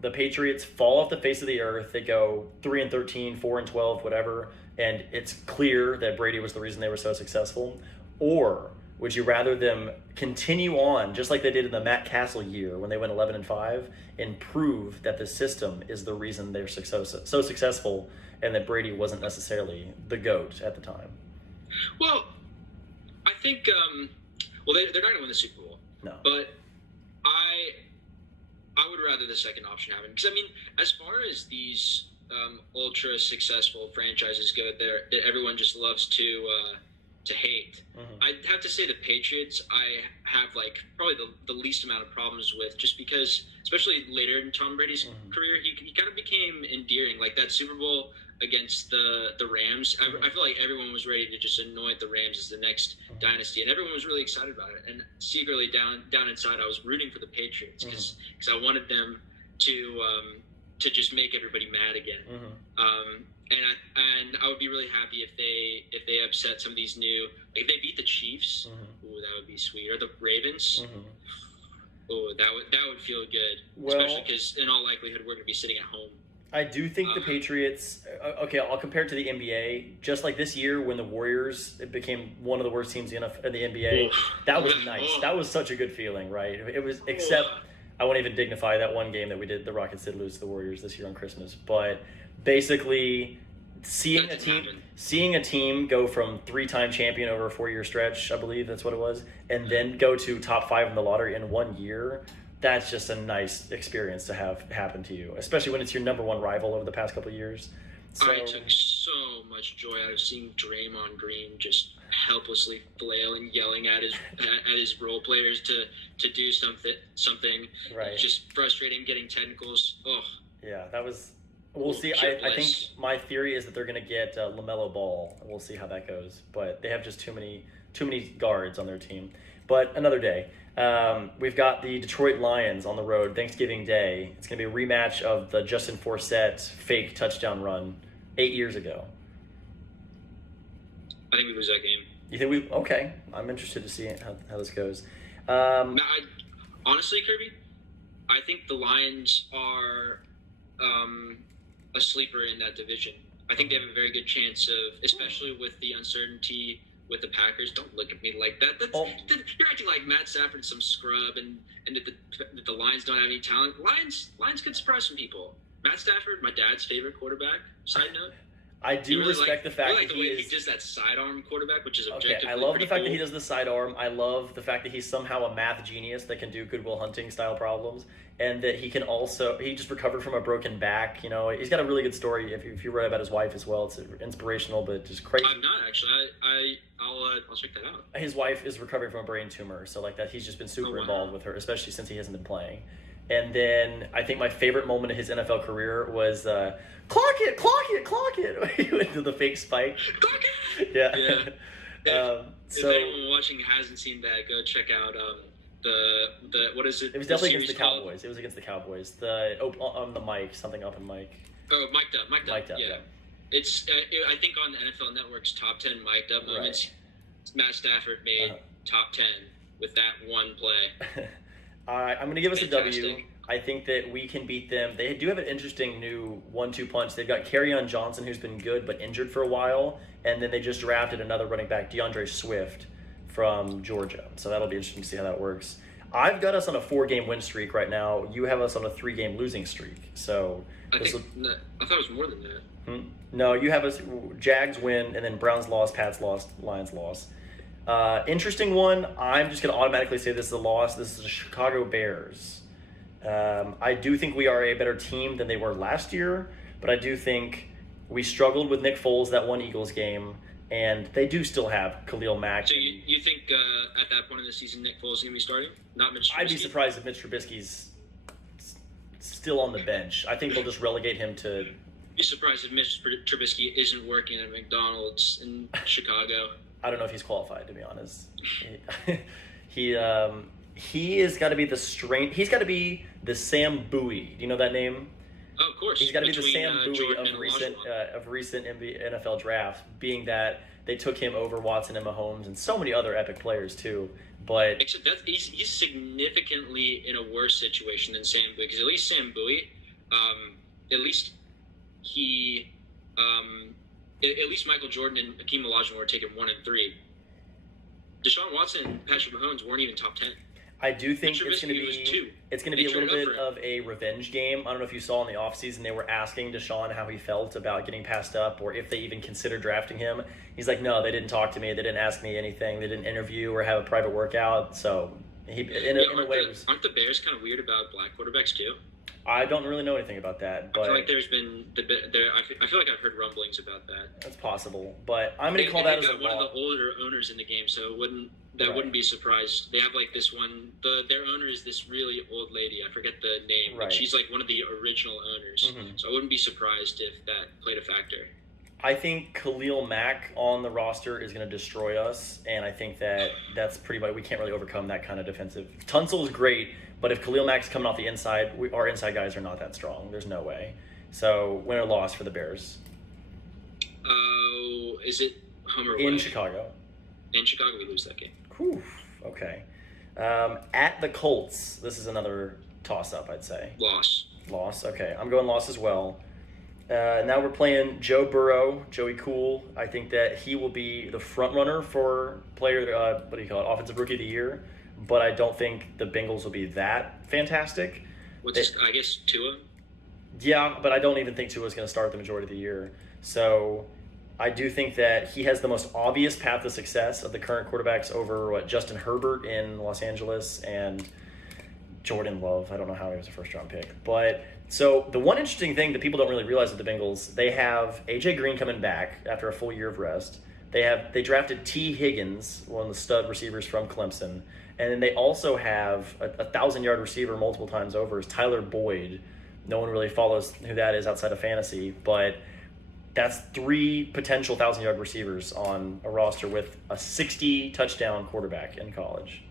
The Patriots fall off the face of the earth. They go 3-13, 4-12, whatever, and it's clear that Brady was the reason they were so successful? Or would you rather them continue on just like they did in the Matt Castle year when they went 11-5 and prove that the system is the reason they're so successful, and that Brady wasn't necessarily the GOAT at the time? Well, I think they're not going to win the Super Bowl. No. But I would rather the second option happen, because I mean, as far as these ultra successful franchises go, that everyone just loves to hate. Mm-hmm. I'd have to say the Patriots I have like probably the least amount of problems with, just because, especially later in Tom Brady's Mm-hmm. career, he kind of became endearing. Like that Super Bowl against the Rams, I feel like everyone was ready to just anoint the Rams as the next dynasty, and everyone was really excited about it. And secretly down inside, I was rooting for the Patriots because I wanted them to just make everybody mad again. And I would be really happy if they upset some of these new, like if they beat the Chiefs. Ooh, that would be sweet. Or the Ravens. Oh, that would feel good. Well, especially because in all likelihood we're going to be sitting at home. I do think the Patriots. Okay, I'll compare it to the NBA. Just like this year when the Warriors became one of the worst teams in the NBA, that was nice. That was such a good feeling, right? It was. Except I won't even dignify that one game that we did. The Rockets did lose to the Warriors this year on Christmas, but basically seeing a team go from 3-time champion over a 4-year stretch, I believe that's what it was, and then go to top 5 in the lottery in 1 year. That's just a nice experience to have happen to you, especially when it's your number one rival over the past couple of years. So, I took so much joy out of seeing Draymond Green just helplessly flailing, yelling at his role players to do something. Right. Just frustrating, getting technicals. Oh. Yeah, that was. We'll see. I think my theory is that they're going to get LaMelo Ball. We'll see how that goes. But they have just too many guards on their team. But another day. We've got the Detroit Lions on the road Thanksgiving Day. It's going to be a rematch of the Justin Forsett fake touchdown run 8 years ago. I think we lose that game. You think we? Okay. I'm interested to see how this goes. Honestly, Kirby, I think the Lions are a sleeper in that division. I think they have a very good chance of, especially with the uncertainty with the Packers. Don't look at me like that. You're acting like Matt Stafford's some scrub and that the Lions don't have any talent. Lions could surprise some people. Matt Stafford, my dad's favorite quarterback. Side note. I do respect the fact that he does that sidearm quarterback, which is objectively I love the fact cool. that he does the sidearm. I love the fact that he's somehow a math genius that can do Good Will Hunting style problems, and that he just recovered from a broken back. You know, he's got a really good story. If you read about his wife as well, it's inspirational, but just crazy. I'm not actually. I'll check that out. His wife is recovering from a brain tumor, so like that, he's just been super involved with her, especially since he hasn't been playing. And then I think my favorite moment of his NFL career was clock it. He went to the fake spike. Clock it. Yeah. If anyone watching hasn't seen that, go check out the what is it? It was definitely against the Cowboys. It was against the Cowboys. On the mic, something up in mic. Oh, mic'd up. Yeah. Yeah. It's I think on the NFL Network's top 10 mic'd up moments, Matt Stafford made top 10 with that one play. I'm going to give us a W. I think that we can beat them. They do have an interesting new 1-2 punch. They've got Kerryon Johnson, who's been good but injured for a while, and then they just drafted another running back, DeAndre Swift, from Georgia. So that'll be interesting to see how that works. I've got us on a 4-game win streak right now. You have us on a 3-game losing streak. So I thought it was more than that. No, you have us Jags win, and then Browns loss, Pats loss, Lions loss. Interesting one. I'm just going to automatically say this is a loss. This is the Chicago Bears. I do think we are a better team than they were last year, but I do think we struggled with Nick Foles that one Eagles game, and they do still have Khalil Mack. So you think at that point in the season Nick Foles is going to be starting? Not Mitch Trubisky? I'd be surprised if Mitch Trubisky's still on the bench. I think they'll just relegate him to... Be surprised if Mitch Trubisky isn't working at McDonald's in Chicago. I don't know if he's qualified, to be honest. He has got to be the strength. He's got to be the Sam Bowie. Do you know that name? Oh, of course. He's got to be the Sam Bowie of recent NFL drafts, being that they took him over Watson and Mahomes and so many other epic players too. But except that he's significantly in a worse situation than Sam Bowie, because at least Sam Bowie, at least he at least Michael Jordan and Hakeem Olajuwon were taken 1 and 3. Deshaun Watson and Patrick Mahomes weren't even top 10. I do think Mitch it's going to Trubisky was be 2. it's going to They be a little traded bit up for of a revenge game. I don't know if you saw in the offseason they were asking Deshaun how he felt about getting passed up or if they even considered drafting him. He's like, no, they didn't talk to me. They didn't ask me anything. They didn't interview or have a private workout. So he in a way aren't the Bears kind of weird about black quarterbacks too? I don't really know anything about that, but I feel like there's been I feel like I've heard rumblings about that. that's possible. But I'm going to call that as a one of the older owners in the game, so wouldn't be surprised. They have like this one. Their owner is this really old lady. I forget the name, but she's like one of the original owners. Mm-hmm. So I wouldn't be surprised if that played a factor. I think Khalil Mack on the roster is going to destroy us, and I think that's pretty much we can't really overcome that kind of defensive. Tunsil is great, but if Khalil Mack's coming off the inside, our inside guys are not that strong. There's no way. So win or loss for the Bears. Oh, is it home or away? In Chicago. In Chicago, we lose that game. Whew, okay. At the Colts, this is another toss-up, I'd say. Loss, okay. I'm going loss as well. Now we're playing Joe Burrow, Joey Cool. I think that he will be the front runner for offensive rookie of the year. But I don't think the Bengals will be that fantastic. I guess Tua? Yeah, but I don't even think Tua is going to start the majority of the year. So I do think that he has the most obvious path to success of the current quarterbacks over Justin Herbert in Los Angeles and Jordan Love. I don't know how he was a first-round pick. But so the one interesting thing that people don't really realize with the Bengals, they have A.J. Green coming back after a full year of rest. They drafted T. Higgins, one of the stud receivers from Clemson. And then they also have a 1,000-yard receiver multiple times over is Tyler Boyd. No one really follows who that is outside of fantasy, but that's 3 potential 1,000-yard receivers on a roster with a 60-touchdown quarterback in college.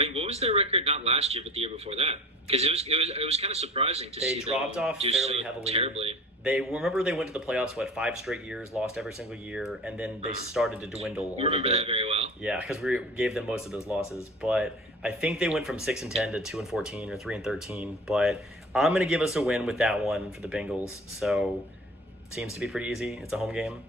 I mean, what was their record not last year, but the year before that? Because it was kind of surprising to see they dropped off do fairly so heavily. Terribly. They went to the playoffs 5 straight years, lost every single year, and then they started to dwindle. You remember that very well. Yeah, because we gave them most of those losses. But I think they went from 6-10 to 2-14 or 3-13. But I'm going to give us a win with that one for the Bengals. So it seems to be pretty easy. It's a home game.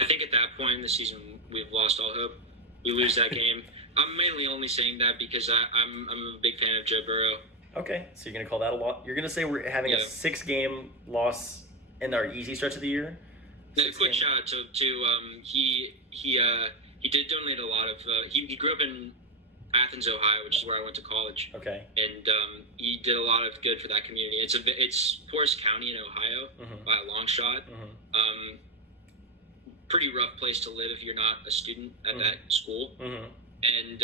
I think at that point in the season, we've lost all hope. We lose that game. I'm mainly only saying that because I'm a big fan of Joe Burrow. Okay, so you're going to call that a lot. You're going to say we're having a 6-game loss in our easy stretch of the year? A quick shout out to he did donate a lot of he grew up in Athens, Ohio, which is where I went to college. Okay. And he did a lot of good for that community. It's poorest county in Ohio by a long shot. Pretty rough place to live if you're not a student at that school. And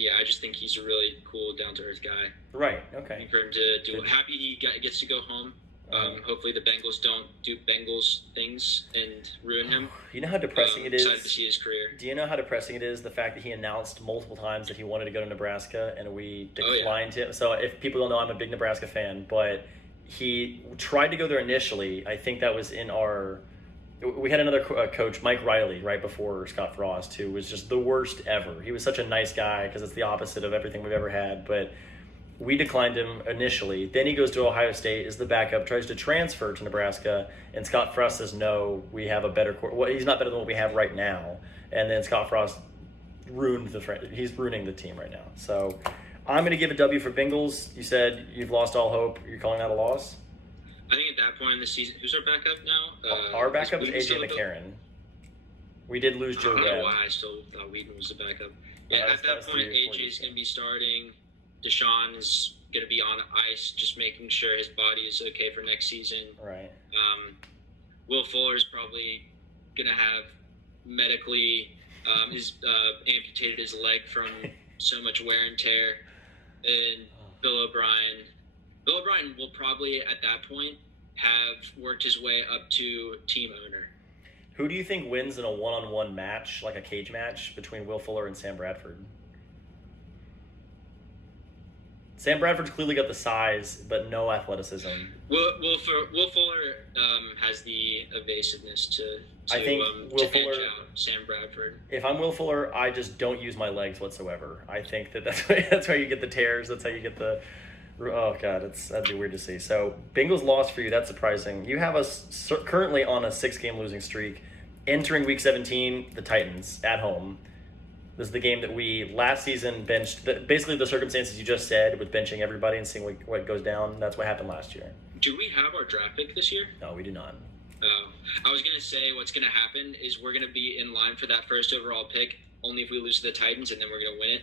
yeah, I just think he's a really cool, down-to-earth guy. Right, okay. For him to do happy he gets to go home. Hopefully the Bengals don't do Bengals things and ruin him. You know how depressing it is? Excited to see his career. Do you know how depressing it is, the fact that he announced multiple times that he wanted to go to Nebraska and we declined him? So if people don't know, I'm a big Nebraska fan, but he tried to go there initially. I think that was in our... We had another coach, Mike Riley, right before Scott Frost, who was just the worst ever. He was such a nice guy because it's the opposite of everything we've ever had. But we declined him initially. Then he goes to Ohio State, is the backup, tries to transfer to Nebraska, and Scott Frost says, no, we have a better he's not better than what we have right now. And then Scott Frost he's ruining the team right now. So I'm going to give a W for Bengals. You said you've lost all hope. You're calling that a loss? I think at that point in the season, who's our backup now? Our backup is A.J. McCarron. We did lose Joe Webb. I don't know why I still thought Whedon was the backup. Yeah, at that point, A.J. is going to be starting. Deshaun is going to be on ice, just making sure his body is okay for next season. Right. Will Fuller is probably going to have medically amputated his leg from so much wear and tear. And Bill O'Brien will probably, at that point, have worked his way up to team owner. Who do you think wins in a one-on-one match, like a cage match, between Will Fuller and Sam Bradford? Sam Bradford's clearly got the size, but no athleticism. Will Fuller has the evasiveness to I think Will Fuller, out Sam Bradford. If I'm Will Fuller, I just don't use my legs whatsoever. I think that's how you get the tears. That's how you get the Oh God, that'd be weird to see. So Bengals lost for you. That's surprising. You have us currently on a 6-game losing streak. Entering Week 17, the Titans at home. This is the game that we last season benched. Basically, the circumstances you just said with benching everybody and seeing what goes down. That's what happened last year. Do we have our draft pick this year? No, we do not. I was going to say what's going to happen is we're going to be in line for that first overall pick only if we lose to the Titans, and then we're going to win it.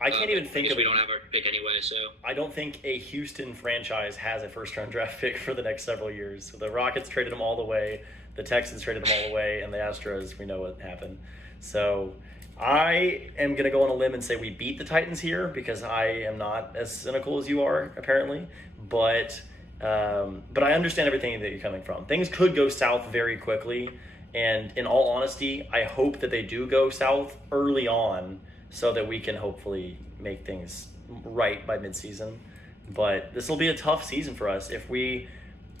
I can't even think of we don't have our pick anyway, so I don't think a Houston franchise has a first-round draft pick for the next several years. So the Rockets traded them all the way, the Texans traded them all the way, and the Astros, we know what happened. So I am going to go on a limb and say we beat the Titans here because I am not as cynical as you are, apparently. But I understand everything that you're coming from. Things could go south very quickly, and in all honesty, I hope that they do go south early on so that we can hopefully make things right by midseason. But this will be a tough season for us. If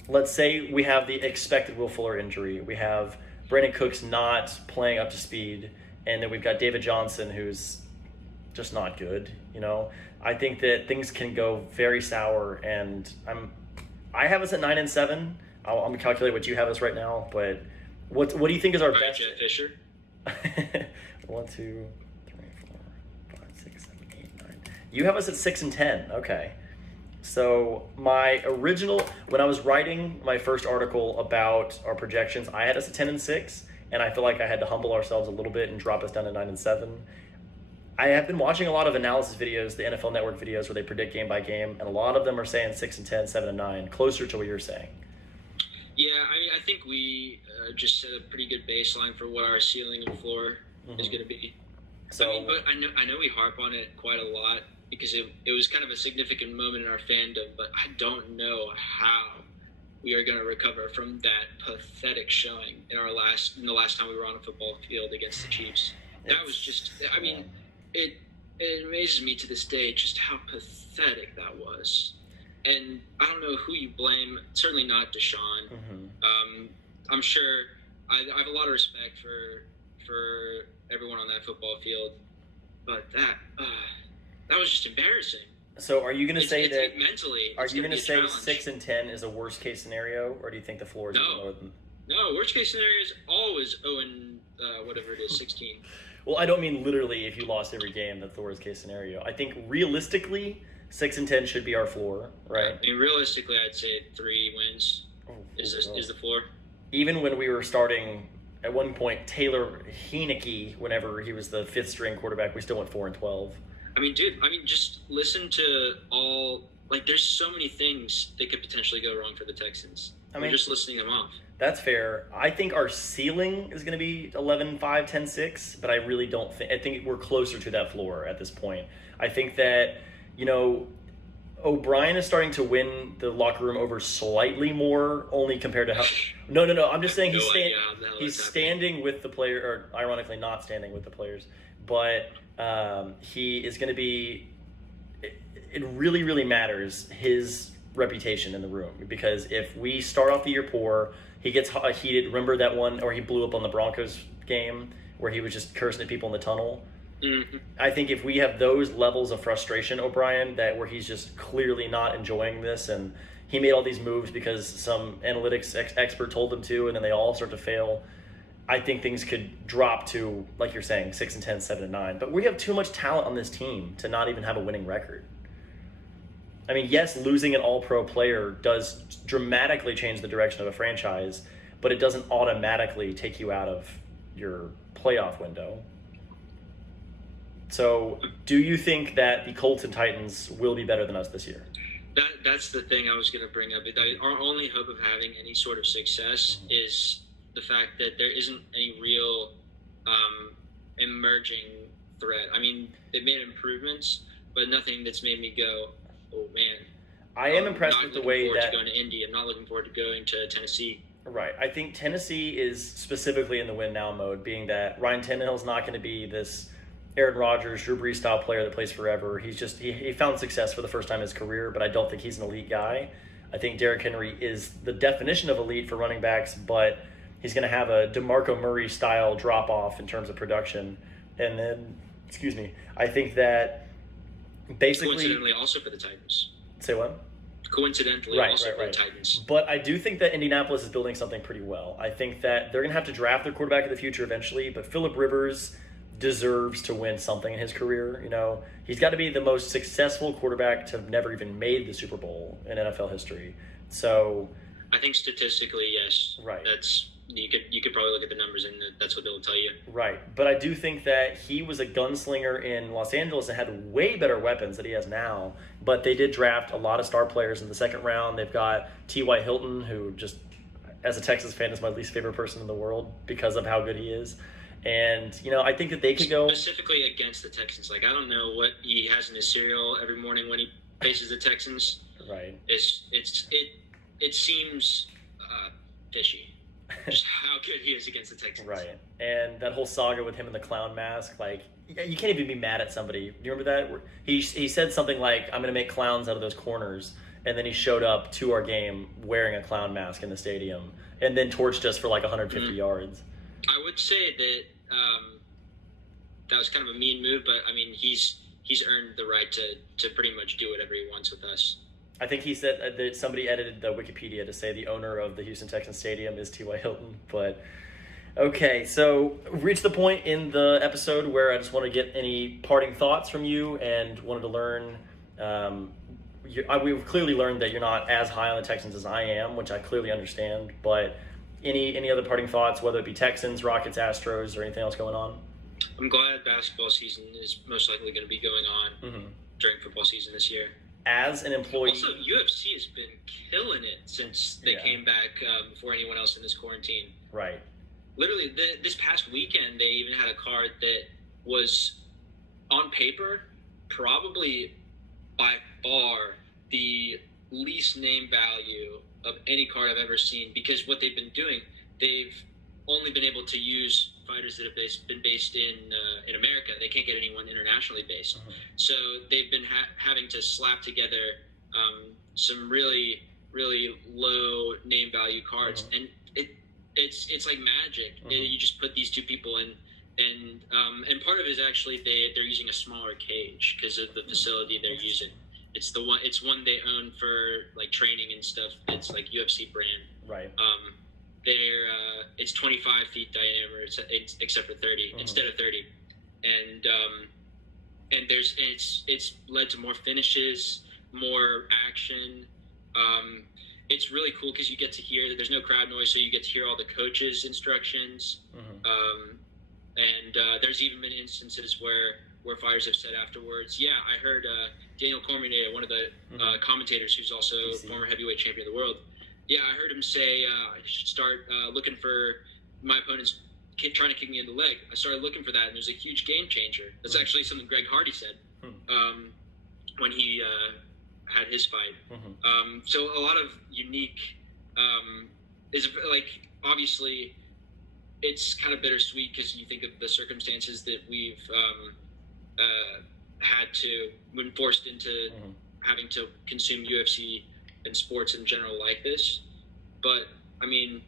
let's say we have the expected Will Fuller injury, we have Brandon Cooks not playing up to speed, and then we've got David Johnson who's just not good, I think that things can go very sour, and I have us at 9-7. I'm gonna calculate what you have us right now, but what do you think is our best? Jeff Fisher. 1, 2, 3, 4, 5, 6, 7, 8, 9. You have us at 6-10. Okay. So my original, when I was writing my first article about our projections, I had us at 10-6, and I feel like I had to humble ourselves a little bit and drop us down to 9-7. I have been watching a lot of analysis videos, the NFL Network videos, where they predict game by game, and a lot of them are saying 6-10, 7-9, closer to what you're saying. Yeah, I think we just set a pretty good baseline for what our ceiling and floor is going to be. So, but I know we harp on it quite a lot because it was kind of a significant moment in our fandom, but I don't know how we are going to recover from that pathetic showing in the last time we were on a football field against the Chiefs. That was just, it amazes me to this day just how pathetic that was. And I don't know who you blame. Certainly not Deshaun. I'm sure I have a lot of respect for everyone on that football field, but that was just embarrassing. So are you going to say that mentally? Are you going to say 6-10 is a worst case scenario, or do you think the floor is even lower than? No, worst case scenario is always 0 whatever it is, 16. Well, I don't mean literally if you lost every game. That's the worst case scenario. I think realistically, 6-10 should be our floor, right? I mean, realistically, I'd say 3 wins is the floor. Even when we were starting at one point Taylor Heineke, whenever he was the 5th string quarterback, we still went 4-12. I mean, dude. Just listen to all. There's so many things that could potentially go wrong for the Texans. We're just listing them off. That's fair. I think our ceiling is going to be 11-5, 10-6, but I really don't think. I think we're closer to that floor at this point. I think that, O'Brien is starting to win the locker room over slightly more, only compared to how. No. I'm just saying he's standing with the player, or ironically not standing with the players, but he is going to be. It really, really matters his reputation in the room, because if we start off the year poor, he gets heated. Remember that one, or he blew up on the Broncos game where he was just cursing at people in the tunnel. Mm-hmm. I think if we have those levels of frustration, O'Brien, where he's just clearly not enjoying this, and he made all these moves because some analytics expert told him to, and then they all start to fail, I think things could drop to, like you're saying, 6-10, 7-9. But we have too much talent on this team to not even have a winning record. I mean, yes, losing an all-pro player does dramatically change the direction of a franchise, but it doesn't automatically take you out of your playoff window. So, do you think that the Colts and Titans will be better than us this year? That's the thing I was going to bring up. Our only hope of having any sort of success is the fact that there isn't any real emerging threat. I mean, they've made improvements, but nothing that's made me go, oh man. I am impressed with the way that going to Indy. I'm not looking forward to going to Tennessee. Right. I think Tennessee is specifically in the win now mode, being that Ryan Tannehill's not going to be this Aaron Rodgers, Drew Brees style player that plays forever. He's just he found success for the first time in his career, but I don't think he's an elite guy. I think Derrick Henry is the definition of elite for running backs, but he's going to have a DeMarco Murray style drop off in terms of production. And then, I think that basically coincidentally also for the Titans. Say what? Coincidentally, also for the Titans. But I do think that Indianapolis is building something pretty well. I think that they're going to have to draft their quarterback of the future eventually, but Phillip Rivers deserves to win something in his career. You know, he's got to be the most successful quarterback to have never even made the Super Bowl in NFL history. So I think statistically, yes. Right. That's you could probably look at the numbers and that's what they'll tell you. Right. But I do think that he was a gunslinger in Los Angeles and had way better weapons than he has now. But they did draft a lot of star players in the second round. They've got T.Y. Hilton, who just, as a Texas fan, is my least favorite person in the world because of how good he is. And, you know, I think that they could go... Specifically against the Texans. Like, I don't know what he has in his cereal every morning when he faces the Texans. Right. It seems fishy. Just how good he is against the Texans. Right. And that whole saga with him in the clown mask, like, you can't even be mad at somebody. Do you remember that? He said something like, I'm going to make clowns out of those corners. And then he showed up to our game wearing a clown mask in the stadium and then torched us for like 150 yards. I would say that that was kind of a mean move, but I mean, he's earned the right to pretty much do whatever he wants with us. I think he said that somebody edited the Wikipedia to say the owner of the Houston Texans Stadium is T.Y. Hilton. But, okay, so we've reached the point in the episode where I just want to get any parting thoughts from you and wanted to learn. We've clearly learned that you're not as high on the Texans as I am, which I clearly understand. But any other parting thoughts, whether it be Texans, Rockets, Astros, or anything else going on? I'm glad basketball season is most likely going to be going on during football season this year. As an employee... Also, UFC has been killing it since they came back before anyone else in this quarantine. Right. Literally, this past weekend, they even had a card that was, on paper, probably by far the least name value of any card I've ever seen, because what they've been doing, they've only been able to use fighters that have been based in America. They can't get anyone internationally based. So they've been having to slap together some really, really low name value cards. And it's like magic. You just put these two people in, and part of it is actually they're using a smaller cage because of the facility they're using. It's one they own for like training and stuff. It's like UFC brand. Right. It's 25 feet diameter, except for 30 instead of 30, and it's led to more finishes, more action. It's really cool because you get to hear that there's no crowd noise, so you get to hear all the coaches' instructions. And there's even been instances where fighters have said afterwards, "Yeah, I heard Daniel Cormier, one of the commentators, who's also former heavyweight champion of the world. Yeah, I heard him say I should start looking for my opponent's trying to kick me in the leg. I started looking for that, and there's a huge game changer." That's actually something Greg Hardy said when he had his fight. So a lot of unique is like, obviously it's kind of bittersweet because you think of the circumstances that we've been forced into having to consume UFC and sports in general like this, but I mean,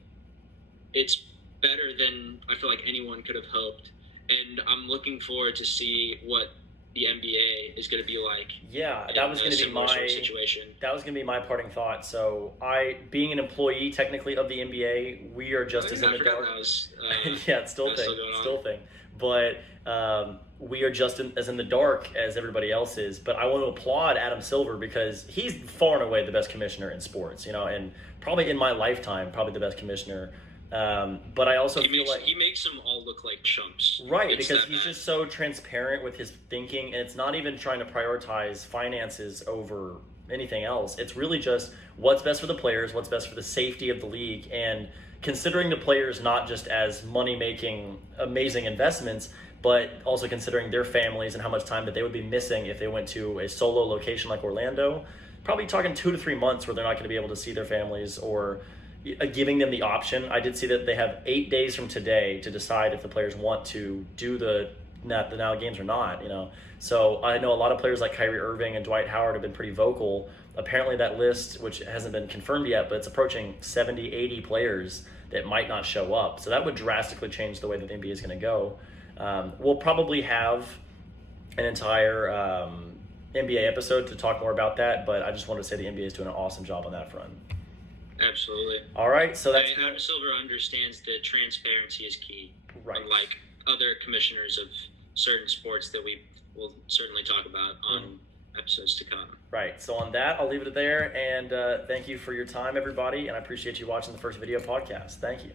it's better than I feel like anyone could have hoped, and I'm looking forward to see what the NBA is going to be like. Yeah, that was going to be my situation. That was going to be my parting thought. So being an employee technically of the NBA, we are just as in the dark. Yeah, it's still a thing. But we are just as in the dark as everybody else is. But I want to applaud Adam Silver because he's far and away the best commissioner in sports, and probably in my lifetime, probably the best commissioner. But I also feel like he makes them all look like chumps. Right, because he's just so transparent with his thinking, and it's not even trying to prioritize finances over anything else. It's really just what's best for the players, what's best for the safety of the league, and considering the players not just as money-making, amazing investments, but also considering their families and how much time that they would be missing if they went to a solo location like Orlando. Probably talking 2 to 3 months where they're not going to be able to see their families, or giving them the option. I did see that they have 8 days from today to decide if the players want to do the now games or not. So I know a lot of players like Kyrie Irving and Dwight Howard have been pretty vocal. Apparently that list, which hasn't been confirmed yet, but it's approaching 70, 80 players that might not show up. So that would drastically change the way that the NBA is going to go. We'll probably have an entire NBA episode to talk more about that, but I just wanted to say the NBA is doing an awesome job on that front. Absolutely. All right, so that's Adam Silver understands that transparency is key. Right. Unlike other commissioners of certain sports that we will certainly talk about on episodes to come. Right. So on that, I'll leave it there, and thank you for your time, everybody, and I appreciate you watching the First Video podcast. Thank you.